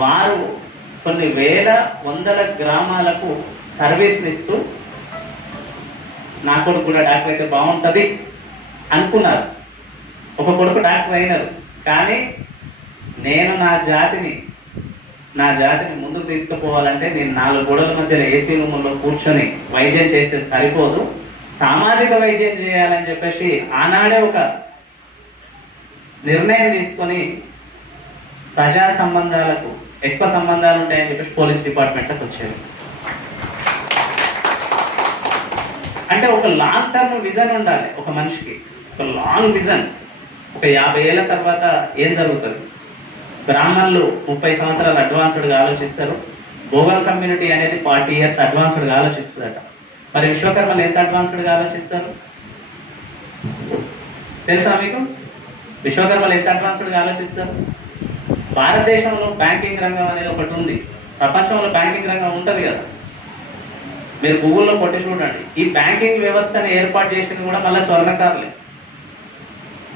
వారు కొన్ని వేల వందల గ్రామాలకు సర్వీస్ని ఇస్తూ నా కొడుకు కూడా డాక్టర్ అయితే బాగుంటుంది అనుకున్నారు. ఒక కొడుకు డాక్టర్ అయినారు. కానీ నేను నా జాతిని ముందుకు తీసుకుపోవాలంటే నేను 4 గోడల మధ్య ఏసీ రూముల్లో కూర్చొని వైద్యం చేస్తే సరిపోదు, సామాజిక వైద్యం చేయాలని చెప్పేసి ఆనాడే ఒక నిర్ణయం తీసుకొని ప్రజా సంబంధాలకు ఎక్కువ సంబంధాలు ఉంటాయని చెప్పేసి పోలీస్ డిపార్ట్మెంట్లోకి వచ్చేది. అంటే ఒక లాంగ్ టర్మ్ విజన్ ఉండాలి ఒక మనిషికి, ఒక లాంగ్ విజన్. ఒక 50 ఏళ్ళ తర్వాత ఏం జరుగుతుంది? బ్రాహ్మణులు 30 సంవత్సరాలు అడ్వాన్స్డ్గా ఆలోచిస్తారు. భోగల్ కమ్యూనిటీ అనేది 40 ఇయర్స్ అడ్వాన్స్డ్గా ఆలోచిస్తుందట. మరి విశ్వకర్మలు ఎంత అడ్వాన్స్డ్గా ఆలోచిస్తారు తెలుసా మీకు? విశ్వకర్మలు ఎంత అడ్వాన్స్డ్గా ఆలోచిస్తారు? భారతదేశంలో బ్యాంకింగ్ రంగం అనేది ఒకటి ఉంది, ప్రపంచంలో బ్యాంకింగ్ రంగం ఉంటుంది కదా. మీరు గూగుల్లో కొట్టి చూడండి. ఈ బ్యాంకింగ్ వ్యవస్థను ఏర్పాటు చేసింది కూడా మళ్ళీ స్వర్ణకారులే.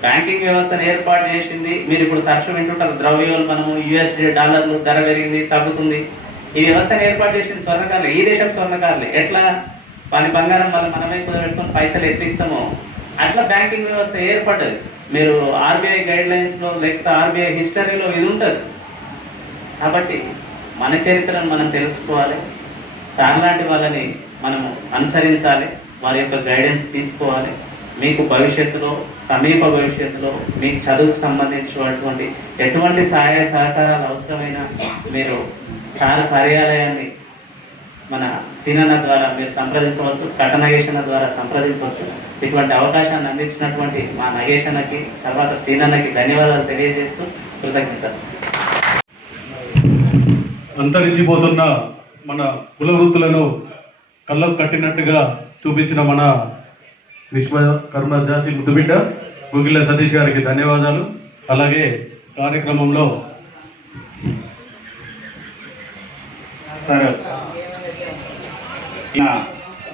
బ్యాంకింగ్ వ్యవస్థను ఏర్పాటు చేసింది, మీరు ఇప్పుడు తరచు వింటుంటారు ద్రవ్యోల్బణము, USD డాలర్లు ధర పెరిగింది తగ్గుతుంది. ఈ వ్యవస్థను ఏర్పాటు చేసింది స్వర్ణకారులే, ఈ దేశం స్వర్ణకారులే. ఎట్లా పని బంగారం వల్ల మనమే కుదబెట్టుకొని పైసలు ఎత్తిస్తామో అట్లా బ్యాంకింగ్ వ్యవస్థ ఏర్పడ్డది. మీరు RBI గైడ్ లైన్స్లో లేకపోతే RBI హిస్టరీలో ఇది ఉంటుంది. కాబట్టి మన చరిత్రను మనం తెలుసుకోవాలి, సార్ లాంటి వాళ్ళని మనము అనుసరించాలి, వారి యొక్క గైడెన్స్ తీసుకోవాలి. మీకు భవిష్యత్తులో, సమీప భవిష్యత్తులో మీకు చదువుకు సంబంధించినటువంటి ఎటువంటి సహాయ సహకారాలు అవసరమైన మీరు సార్ కార్యాలయాన్ని మన సీనన్న ద్వారా మీరు సంప్రదించవచ్చు, కట్ట నగేశన్న ద్వారా సంప్రదించవచ్చు. ఇటువంటి అవకాశాన్ని అందించినటువంటి మా నగేశన్నకి తర్వాత సీనన్నకి ధన్యవాదాలు తెలియజేస్తూ కృతజ్ఞతలు. అంతరించిపోతున్న మన కుల వృత్తులను కళ్ళకు కట్టినట్టుగా చూపించిన మన విశ్వకర్మ జాతి ముద్దుబిడ్డ గుగిళ్ళ సతీష్ గారికి ధన్యవాదాలు. అలాగే కార్యక్రమంలో సార్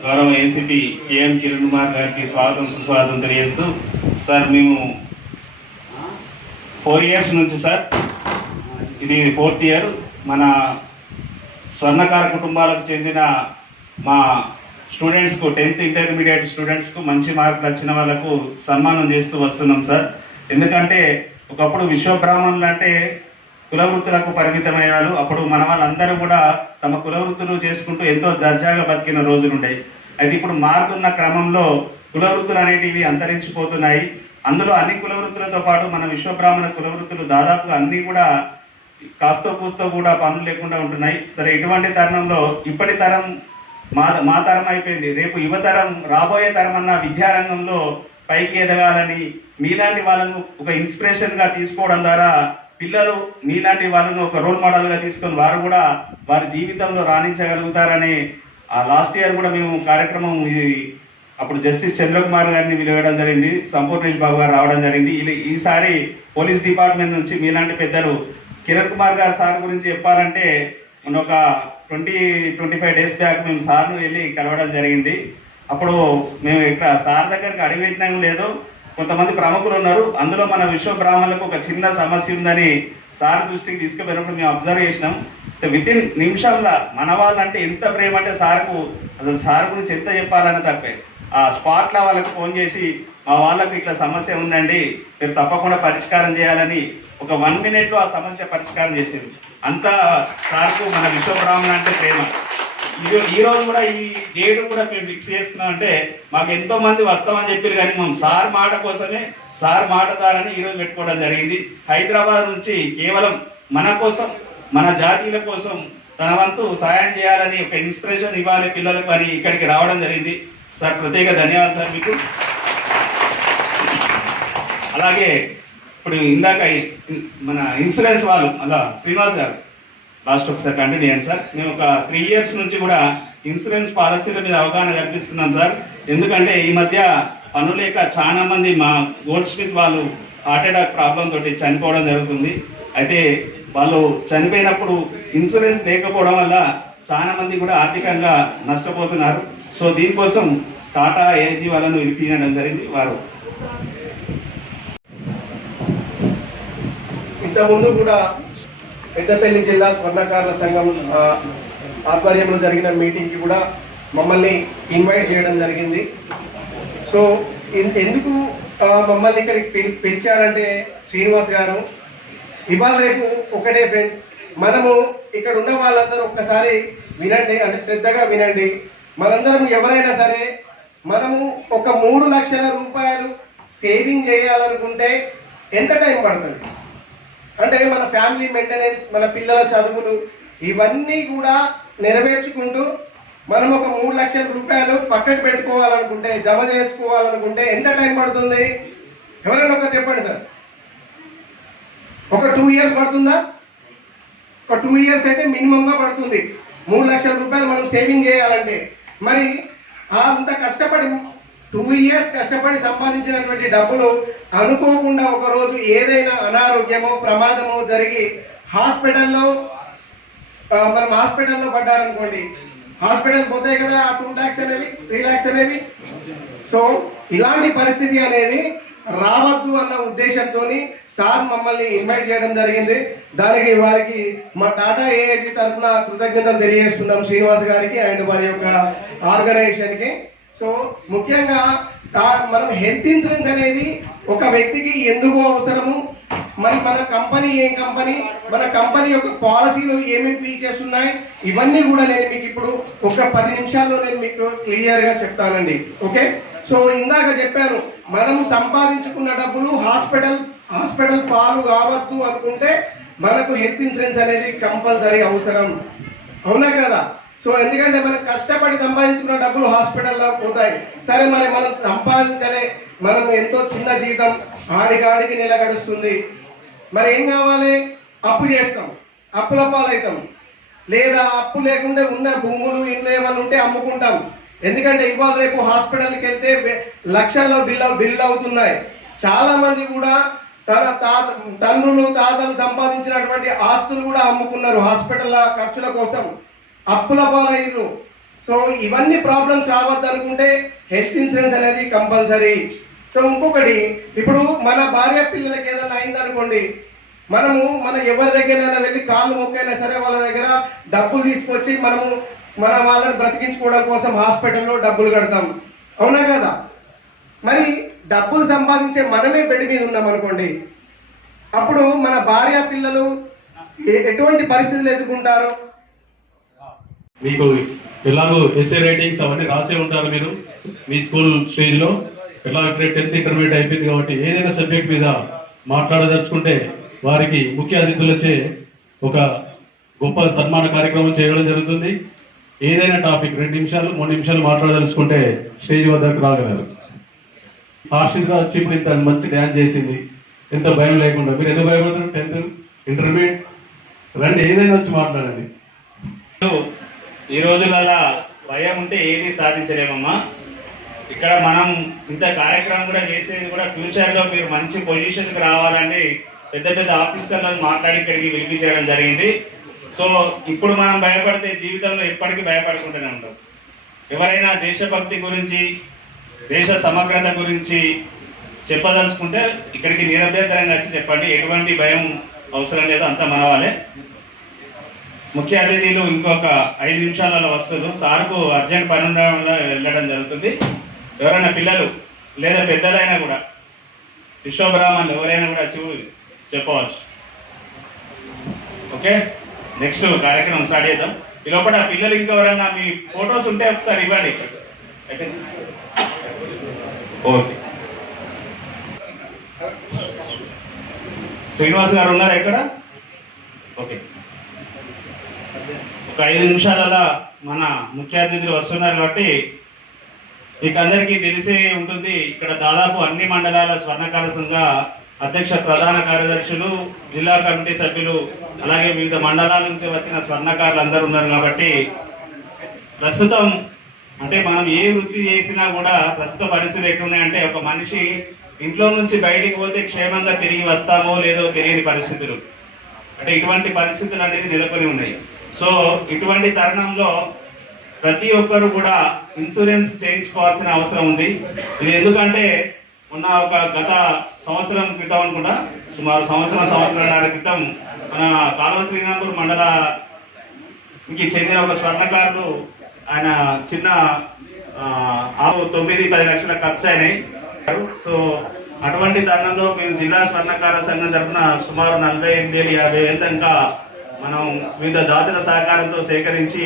గౌరవ ఏసీపీ కేఎం కిరణ్ కుమార్ గారికి స్వాగతం సుస్వాగతం తెలియజేస్తూ, సార్ మేము 4 years నుంచి సార్, ఇది 4th year, మన స్వర్ణకార కుటుంబాలకు చెందిన మా స్టూడెంట్స్కు 10th ఇంటర్మీడియట్ స్టూడెంట్స్కు మంచి మార్కులు వచ్చిన వాళ్ళకు సన్మానం చేస్తూ వస్తున్నాం సార్. ఎందుకంటే ఒకప్పుడు విశ్వబ్రాహ్మణులు అంటే కులవృత్తులకు పరిమితమయ్యారు. అప్పుడు మన వాళ్ళందరూ కూడా తమ కులవృత్తులు చేసుకుంటూ ఎంతో దర్జాగా బతికిన రోజులు ఉండేవి. అయితే ఇప్పుడు మారుతున్న క్రమంలో కులవృత్తులు అనేటివి అంతరించిపోతున్నాయి. అందులో అన్ని కులవృత్తులతో పాటు మన విశ్వబ్రాహ్మణ కులవృత్తులు దాదాపుగా అన్నీ కూడా కాస్తో కూస్తో కూడా పనులు లేకుండా ఉంటున్నాయి. సరే, ఇటువంటి తరుణంలో ఇప్పటి తరం మా తరం అయిపోయింది, రేపు యువతరం రాబోయే తరం అన్న విద్యారంగంలో పైకి ఎదగాలని మీలాంటి వాళ్ళను ఒక ఇన్స్పిరేషన్గా తీసుకోవడం ద్వారా పిల్లలు మీలాంటి వాళ్ళను ఒక రోల్ మోడల్గా తీసుకొని వారు కూడా వారి జీవితంలో రాణించగలుగుతారని లాస్ట్ ఇయర్ కూడా మేము కార్యక్రమం అప్పుడు జస్టిస్ చంద్రకుమార్ గారిని పిలవడం జరిగింది, సంపూర్ణేష్ బాబు గారు రావడం జరిగింది. ఈసారి పోలీస్ డిపార్ట్మెంట్ నుంచి మీలాంటి పెద్దలు కిరణ్ కుమార్ గారు సార్ గురించి చెప్పాలంటే మన ఒక 20-25 days బ్యాక్ మేము సార్ను వెళ్ళి కలవడం జరిగింది. అప్పుడు మేము ఇక్కడ సార్ దగ్గరికి అడిగిపెట్టినాం లేదు, కొంతమంది ప్రముఖులు ఉన్నారు, అందులో మన విశ్వబ్రాహ్మణులకు ఒక చిన్న సమస్య ఉందని సార్ దృష్టికి తీసుకుపోయినప్పుడు మేము అబ్జర్వ్ చేసినాం. వితిన్ నిమిషంలో మన వాళ్ళంటే ఎంత ప్రేమ అంటే సార్కు అసలు సార్ గురించి ఎంత చెప్పాలని తప్పే ఆ స్పాట్లో వాళ్ళకి ఫోన్ చేసి మా వాళ్ళకు ఇట్లా సమస్య ఉందండి, మీరు తప్పకుండా పరిష్కారం చేయాలని ఒక 1 minute ఆ సమస్య పరిష్కారం చేసింది. అంతా సార్కు మన విశ్వబ్రాహ్మణ అంటే ప్రేమ. ఈరోజు కూడా ఈ డేట్ కూడా మేము ఫిక్స్ చేస్తున్నాం అంటే మాకు ఎంతో మంది వస్తామని చెప్పారు, కానీ మేము సార్ మాట కోసమే సార్ మాట ద్వారానే ఈరోజు పెట్టుకోవడం జరిగింది. హైదరాబాద్ నుంచి కేవలం మన కోసం మన జాతీయుల కోసం తన వంతు సాయం చేయాలని ఒక ఇన్స్పిరేషన్ ఇవ్వాలి పిల్లలకు అని ఇక్కడికి రావడం జరిగింది. సార్ ప్రత్యేక ధన్యవాదాలు సార్ మీకు. అలాగే ఇప్పుడు ఇందాక మన ఇన్సూరెన్స్ వాళ్ళు అలా శ్రీనివాస్ గారు లాస్ట్ ఒకసారి కంటిన్యూ చేయండి సార్. మేము ఒక 3 years నుంచి కూడా ఇన్సూరెన్స్ పాలసీల మీద అవగాహన కల్పిస్తున్నాం సార్. ఎందుకంటే ఈ మధ్య పనులు లేక చాలా మంది మా గోల్డ్ స్మిత్ వాళ్ళు హార్ట్ అటాక్ ప్రాబ్లం తోటి చనిపోవడం జరుగుతుంది. అయితే వాళ్ళు చనిపోయినప్పుడు ఇన్సూరెన్స్ లేకపోవడం వల్ల చాలా మంది కూడా ఆర్థికంగా నష్టపోతున్నారు. సో దీనికోసం టాటా ఏజీ వాళ్ళను పిలిపించడం జరిగింది. వారు ఇంతకుముందు కూడా పెద్దపల్లి జిల్లా స్వర్ణకారుల సంఘం ఆధ్వర్యంలో జరిగిన మీటింగ్కి కూడా మమ్మల్ని ఇన్వైట్ చేయడం జరిగింది. సో ఎందుకు మమ్మల్ని ఇక్కడికి పిలిచారంటే శ్రీనివాస్ గారు, ఇవాళ రేపు ఒకటే ఫ్రెండ్స్, మనము ఇక్కడ ఉన్న వాళ్ళందరూ ఒక్కసారి వినండి, అంటే శ్రద్ధగా వినండి. మనందరం ఎవరైనా సరే మనము ఒక 3 లక్షల రూపాయలు సేవింగ్ చేయాలనుకుంటే ఎంత టైం పడుతుంది అంటే మన ఫ్యామిలీ మెయింటెనెన్స్, మన పిల్లల చదువులు ఇవన్నీ కూడా నెరవేర్చుకుంటూ మనం ఒక 3 లక్షల రూపాయలు పక్కకు పెట్టుకోవాలనుకుంటే, జమ చేసుకోవాలనుకుంటే ఎంత టైం పడుతుంది? ఎవరైనా ఒకరు చెప్పండి సార్. ఒక 2 years పడుతుందా? ఒక 2 years అయితే మినిమంగా పడుతుంది 3 లక్షల రూపాయలు మనం సేవింగ్ చేయాలంటే. మరి అంత కష్టపడి 2 years కష్టపడి సంపాదించినటువంటి డబ్బులు అనుకోకుండా ఒకరోజు ఏదైనా అనారోగ్యమో ప్రమాదమో జరిగి మనం హాస్పిటల్లో పడ్డారనుకోండి, హాస్పిటల్ పోతాయి కదా 2 lakhs అనేవి 3 lakhs అనేవి. సో ఇలాంటి పరిస్థితి అనేది రావద్దు అన్న ఉద్దేశంతో సార్ మమ్మల్ని ఇన్వైట్ చేయడం జరిగింది. దానికి వారికి మా టాటా ఏఐజీ తరఫున కృతజ్ఞతలు తెలియజేస్తున్నాం శ్రీనివాస్ గారికి అండ్ వారి యొక్క ఆర్గనైజేషన్కి. సో ముఖ్యంగా మనం హెల్త్ ఇన్సూరెన్స్ అనేది ఒక వ్యక్తికి ఎందుకు అవసరము, మరి మన కంపెనీ ఏం కంపెనీ, మన కంపెనీ యొక్క పాలసీలు ఏమేమి ఫీచర్స్ ఉన్నాయి, ఇవన్నీ కూడా నేను మీకు ఇప్పుడు ఒక 10 నిమిషాల్లో నేను మీకు క్లియర్గా చెప్తానండి. ఓకే, సో ఇందాక చెప్పాను, మనము సంపాదించుకున్న డబ్బులు హాస్పిటల్ పాలు కావద్దు అనుకుంటే మనకు హెల్త్ ఇన్సూరెన్స్ అనేది కంపల్సరీ అవసరం, అవునా కదా? సో ఎందుకంటే మనం కష్టపడి సంపాదించుకున్న డబ్బులు హాస్పిటల్లో పోతాయి. సరే, మరి మనం సంపాదించలే, మనం ఎంతో చిన్న జీతం ఆడికి నెల గడుస్తుంది, మరి ఏం కావాలి? అప్పు చేస్తాం, అప్పుల పాలవుతాం, లేదా అప్పు లేకుండా ఉన్న భూములు ఇంట్లో ఏమైనా ఉంటే అమ్ముకుంటాం. ఎందుకంటే ఇవాళ రేపు హాస్పిటల్కి వెళ్తే లక్షల్లో బిల్లు అవుతున్నాయి. చాలా మంది కూడా తన తండ్రులు తాతలు సంపాదించినటువంటి ఆస్తులు కూడా అమ్ముకున్నారు హాస్పిటల్ ఖర్చుల కోసం, అప్పుల పాలయ్యారు. సో ఇవన్నీ ప్రాబ్లమ్స్ రావద్దు అనుకుంటే హెల్త్ ఇన్సూరెన్స్ అనేది కంపల్సరీ. సో ఇంకొకటి, ఇప్పుడు మన భార్య పిల్లలకి ఏదైనా అయిందనుకోండి, మన ఎవరి దగ్గరైనా వెళ్ళి కాళ్ళు మొక్కైనా సరే వాళ్ళ దగ్గర డబ్బులు తీసుకొచ్చి మన వాళ్ళని బ్రతికించుకోవడం కోసం హాస్పిటల్లో డబ్బులు కడతాం, అవునా కదా? మరి డబ్బులు సంపాదించే మనమే బెడ్ మీద ఉన్నాం అనుకోండి, అప్పుడు మన భార్య పిల్లలు ఎటువంటి పరిస్థితులు ఎదుర్కొంటారు? మీకు ఎలాగో ఎస్ఏ రైటింగ్స్ అవన్నీ రాసే ఉంటారు మీరు మీ స్కూల్ స్టేజ్లో. ఎలా 10th ఇంటర్మీడియట్ అయిపోయింది కాబట్టి ఏదైనా సబ్జెక్ట్ మీద మాట్లాడదలుచుకుంటే వారికి ముఖ్య అతిథులచే ఒక గొప్ప సన్మాన కార్యక్రమం చేయడం జరుగుతుంది. ఏదైనా టాపిక్ 2 నిమిషాలు 3 నిమిషాలు మాట్లాడదలుచుకుంటే స్టేజ్ వద్దకు రాగలరు. హాస్టల్గా వచ్చి ఇప్పుడు ఇంత మంచి డ్యాన్స్ చేసింది, ఎంత భయం లేకుండా. మీరు ఎంత భయపడతారు? 10th ఇంటర్మీడియట్ రండి, ఏదైనా వచ్చి మాట్లాడండి. ఈ రోజులలో భయం ఉంటే ఏది సాధించలేమమ్మా. ఇక్కడ మనం ఇంత కార్యక్రమం కూడా చేసేది కూడా ఫ్యూచర్లో మీరు మంచి పొజిషన్కి రావాలని పెద్ద పెద్ద ఆఫీసర్లను మాట్లాడి ఇక్కడికి పిలిపించడం జరిగింది. సో ఇప్పుడు మనం భయపడితే జీవితంలో ఎప్పటికీ భయపడుకుంటూనే ఉంటాం. ఎవరైనా దేశభక్తి గురించి దేశ సమగ్రత గురించి చెప్పదలుచుకుంటే ఇక్కడికి నిరభ్యంతరంగా వచ్చి చెప్పండి, ఎటువంటి భయం అవసరం లేదు, అంతా మన వాళ్ళే. ముఖ్య అతిథులు ఇంకొక 5 నిమిషాలలో వస్తారు. సార్కు అర్జెంట్ పని ఉండడం వల్ల వెళ్ళడం జరుగుతుంది. ఎవరైనా పిల్లలు లేదా పెద్దలైనా కూడా విశ్వబ్రాహ్మణులు ఎవరైనా కూడా చెప్పవచ్చు. ఓకే, నెక్స్ట్ కార్యక్రమం స్టార్ట్ చేద్దాం. ఈ లోపల పిల్లలు ఇంకెవరైనా మీ ఫొటోస్ ఉంటే ఒకసారి ఇవ్వండి. ఓకే, శ్రీనివాస్ గారు ఉన్నారా ఇక్కడ? ఓకే, ఒక 5 నిమిషాలలో మన ముఖ్య అతిథులు వస్తున్నారు కాబట్టి మీకు అందరికీ తెలిసే ఉంటుంది. ఇక్కడ దాదాపు అన్ని మండలాల స్వర్ణకార సంఘ అధ్యక్ష ప్రధాన కార్యదర్శులు, జిల్లా కమిటీ సభ్యులు, అలాగే వివిధ మండలాల నుంచి వచ్చిన స్వర్ణకారులు అందరూ ఉన్నారు. కాబట్టి ప్రస్తుతం అంటే మనం ఏ వృత్తి చేసినా కూడా ప్రస్తుత పరిస్థితులు ఎట్లున్నాయంటే, ఒక మనిషి ఇంట్లో నుంచి బయటికి పోతే క్షేమంగా తిరిగి వస్తామో లేదో తెలియని పరిస్థితులు, అంటే ఇటువంటి పరిస్థితులు అనేది నెలకొని ఉన్నాయి. సో ఇటువంటి తరుణంలో ప్రతి ఒక్కరు కూడా ఇన్సూరెన్స్ చేయించుకోవాల్సిన అవసరం ఉంది. ఇది ఎందుకంటే ఒక గత సంవత్సరం క్రితం అనుకుంటా, సుమారు సంవత్సరాల క్రితం మన కాలువ శ్రీరాంపూర్ మండలానికి చెందిన ఒక స్వర్ణకారులు, ఆయన చిన్న 9-10 లక్షల ఖర్చు అయినాయి. సో అటువంటి తరుణంలో మేము జిల్లా స్వర్ణకార సంఘం తరఫున సుమారు 48,000-50,000 దాకా మనం వివిధ దాతల సహకారంతో సేకరించి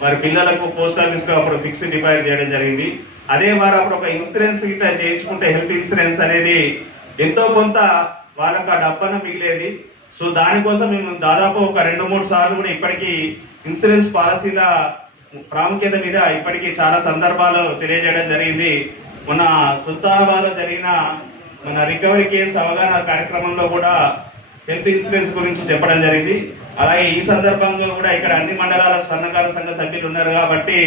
వారి పిల్లలకు పోస్ట్ ఆఫీస్లో అప్పుడు ఫిక్స్డ్ డిపాజిట్ చేయడం జరిగింది. అదే వారు అప్పుడు ఒక ఇన్సూరెన్స్ గిట్లా చేయించుకుంటే హెల్త్ ఇన్సూరెన్స్ అనేది ఎంతో కొంత వాళ్ళకు ఆ డబ్బన మిగిలేది. సో దానికోసం మేము దాదాపు ఒక 2-3 సార్లు కూడా ఇప్పటికీ ఇన్సూరెన్స్ పాలసీల ప్రాముఖ్యత మీద ఇప్పటికీ చాలా సందర్భాలు తెలియజేయడం జరిగింది. మన సుల్తానాబాద్లో జరిగిన మన రికవరీ కేసు అవగాహన కార్యక్రమంలో కూడా హెల్త్ ఇన్సూరెన్స్ గురించి చెప్పడం జరిగింది. అలాగే ఈ సందర్భంలో కూడా ఇక్కడ అన్ని మండలాల స్వర్ణకార సంఘ సభ్యులు ఉన్నారు కాబట్టి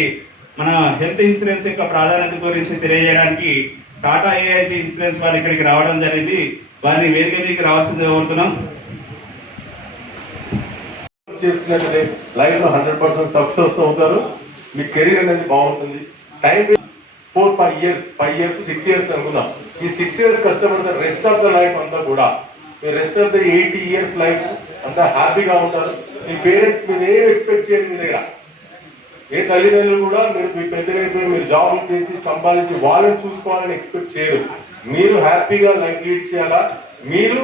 మన హెల్త్ ఇన్సూరెన్స్ యొక్క ప్రాధాన్యత గురించి తెలియజేయడానికి టాటా ఏఐజీ ఇన్సూరెన్స్ వాళ్ళు ఇక్కడికి రావడం జరిగింది. వారిని వేదిక మీదకి రావాల్సింది కోరుతున్నాం. చేసుకున్నట్లయితే లైఫ్లో 100% సక్సెస్ అవుతారు. మీ కెరీర్ అనేది బాగుంటుంది. టైం 4-5 years 6 years అనుకుందాం. ఈ 6 years కష్టపడితే రెస్ట్ ఆఫ్ ద లైఫ్ అంతా కూడా rest of the 80 years life అంతా హ్యాపీగా ఉంటారు. మీ పేరెంట్స్ మీరు ఏం ఎక్స్పెక్ట్ చేయండి, మీ దగ్గర ఏ తల్లిదండ్రులు కూడా మీరు మీ పెద్దలైపోయి మీరు జాబ్ చేసి సంపాదించి వాళ్ళని చూసుకోవాలని ఎక్స్పెక్ట్ చేయరు. మీరు హ్యాపీగా లైఫ్ లీడ్ చేయాలా, మీరు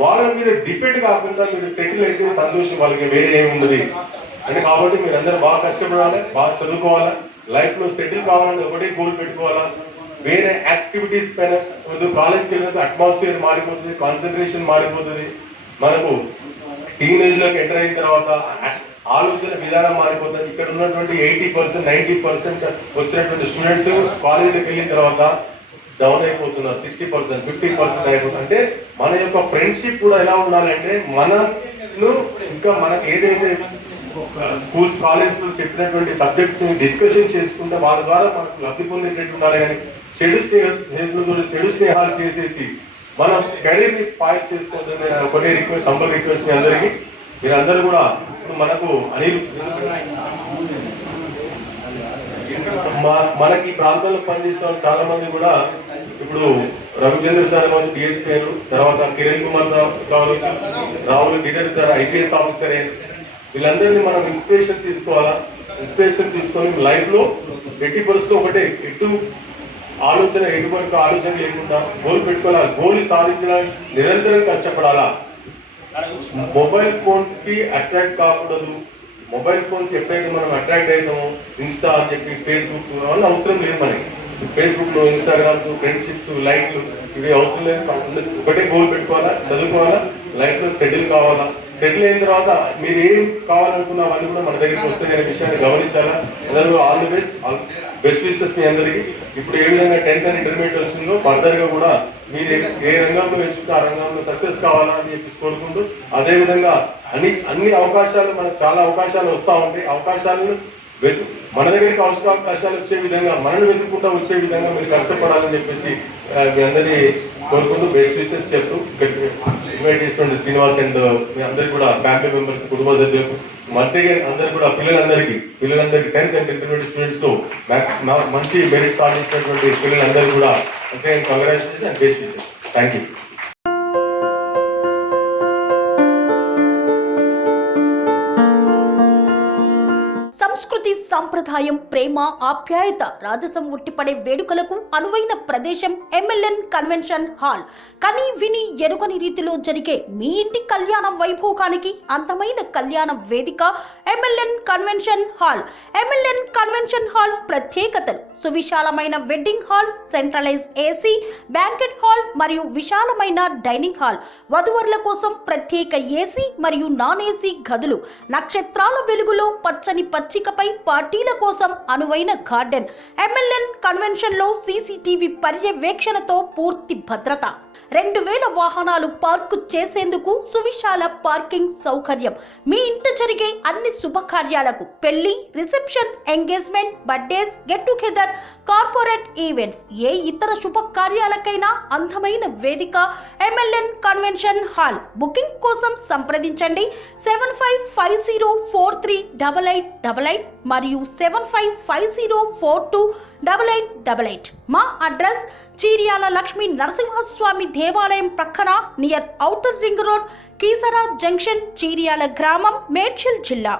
వాళ్ళ మీద డిపెండ్ కాకుండా మీరు సెటిల్ అయితే సంతోషం వాళ్ళకి వేరే ఏమి ఉండదు. అంటే కాబట్టి మీరు అందరూ బాగా కష్టపడాలి, బాగా చదువుకోవాలా, లైఫ్ లో సెటిల్ కావాలని ఒకటే గోల్ పెట్టుకోవాలా. వేరే యాక్టివిటీస్ పైన కాలేజ్కి వెళ్ళినప్పుడు అట్మాస్ఫియర్ మారిపోతుంది, కాన్సన్ట్రేషన్ మారిపోతుంది. మనకు టీనేజ్ లోకి ఎంటర్ అయిన తర్వాత ఆలోచన విధానం మారిపోతుంది. ఇక్కడ ఉన్నటువంటి 80%, 90% వచ్చినటువంటి స్టూడెంట్స్ కాలేజీకి వెళ్ళిన తర్వాత డౌన్ అయిపోతున్నారు. 60%, 50% అయిపోతుంది. అంటే మన యొక్క ఫ్రెండ్షిప్ కూడా ఎలా ఉండాలంటే మనను ఇంకా మనకు ఏదైతే స్కూల్స్ కాలేజ్లో చెప్పినటువంటి సబ్జెక్ట్ని డిస్కషన్ చేసుకుంటే వాళ్ళ ద్వారా మనకు లబ్ధి పొందేటట్టు ఉండాలి. కానీ చెడు స్నేహాలు చేసేసి మనం కెరీర్ని స్పాయిల్ చేసుకోవచ్చు. ఒకటే రిక్వెస్ట్, హంబల్ రిక్వెస్ట్ మీ అందరికీ, మీరందరూ కూడా ఇప్పుడు మనకు అనిల్ మనకి ఈ ప్రాంతంలో పనిచేస్తున్న చాలా మంది కూడా ఇప్పుడు రవిచంద్ర సార్ కావచ్చు డిఎస్పీ అయ్యారు, తర్వాత కిరణ్ కుమార్ సార్ కావచ్చు, రాహుల్ గిదర్ సార్ ఐపీఎస్ ఆఫీసర్ అయ్యారు. వీళ్ళందరినీ మనం ఇన్స్పిరేషన్ తీసుకోవాలా. ఇన్స్పిరేషన్ తీసుకొని లైఫ్లో ఎట్టి పరిస్థితుల్లో ఒకటే ఎటువంటి ఆలోచన లేకుండా గోల్ పెట్టుకోవాలా. గోల్ సాధించడానికి నిరంతరం కష్టపడాలా. మొబైల్ ఫోన్స్ కి అట్రాక్ట్ కాకూడదు. మొబైల్ ఫోన్స్ ఎప్పుడైతే మనం అట్రాక్ట్ అవుతామో ఇన్స్టా అని చెప్పి ఫేస్బుక్ అవన్నీ అవసరం లేదు. మనకి ఫేస్బుక్లో ఇన్స్టాగ్రామ్స్ ఫ్రెండ్షిప్స్ లైక్లు ఇవి అవసరం లేదు. ఒకటే గోల్ పెట్టుకోవాలా, చదువుకోవాలా, లైఫ్లో సెటిల్ కావాలా. సెటిల్ అయిన తర్వాత మీరు ఏం కావాలనుకున్న వాళ్ళు కూడా మన దగ్గరికి వస్తే అనే విషయాన్ని గమనించాలా. అందరూ ఆల్ ది బెస్ట్ విషెస్ మీ అందరికీ. ఇప్పుడు ఏ విధంగా 10th అండ్ ఇంటర్మీడియట్ వచ్చిందో ఫర్దర్గా కూడా మీరు ఏ రంగంలో ఎంచుకుంటే ఆ రంగంలో సక్సెస్ కావాలా అని చెప్పి కోరుకుంటూ, అదేవిధంగా అన్ని అవకాశాలు మనకు చాలా అవకాశాలు వస్తూ ఉంటాయి. అవకాశాలను మన దగ్గరికి అవకాశాలు వచ్చే విధంగా మనల్ని వెతుక్కుంటూ వచ్చే విధంగా మీరు కష్టపడాలని చెప్పేసి మీ అందరినీ కోరుకుంటూ బెస్ట్ విషెస్ చెప్తూ ఇన్వైట్ చేస్తుండే శ్రీనివాస్ అండ్ మీ అందరికీ కూడా ఫ్యామిలీ మెంబర్స్, కుటుంబ సభ్యులకు మంచిగా అందరికీ కూడా పిల్లలందరికీ 10th అండ్ ఇంటర్మీడియట్ స్టూడెంట్స్ లో మంచి మెరిట్ సాధించినటువంటి పిల్లలందరికీ కూడా congratulation and best wishes. Thank you. సంస్కృతి, సంప్రదాయం, ప్రేమ, ఆప్యాయత, రాజసం ఉట్టిపడే వేడుకలకు అనువైన ప్రదేశం MLN కన్వెన్షన్ హాల్. కని విని ఎరుగని రీతిలో జరిగే మీ ఇంటి కళ్యాణ వైభోగానికి అందమైన కళ్యాణ వేదిక MLN convention hall. MLN convention hall ప్రత్యేకతలు: సువిశాలమైన wedding halls, centralise AC banquet hall మరియు విశాలమైన డైనింగ్ హాల్, వధువరుల కోసం ప్రత్యేక AC మరియు నాన్ AC గదులు, నక్షత్రాల వెలుగులో పచ్చని పచ్చికపై పార్టీల కోసం అనువైన గార్డెన్. MLN కన్వెన్షన్ లో CCTV పర్యవేక్షణతో పూర్తి భద్రత, 2000 వాహనాలు పార్కు చేసేందుకు సువిశాల పార్కింగ్ సౌకర్యం. మీ ఇంట జరిగే అన్ని శుభకార్యాలకు, పెళ్లి, reception, engagement, birthdays, get together, corporate events, ఏ ఇతర శుభకార్యాలకైనా అందమైన వేదిక MLN కన్వెన్షన్ హాల్. బుకింగ్ కోసం సంప్రదించండి 7550438888 మరియు 7550428888. మా అడ్రస్ చీర్యాల లక్ష్మీ నరసింహస్వామి దేవాలయం ప్రక్కన, near outer ring road, Keesara junction, Cheeryal గ్రామం, మేడ్చల్ జిల్లా.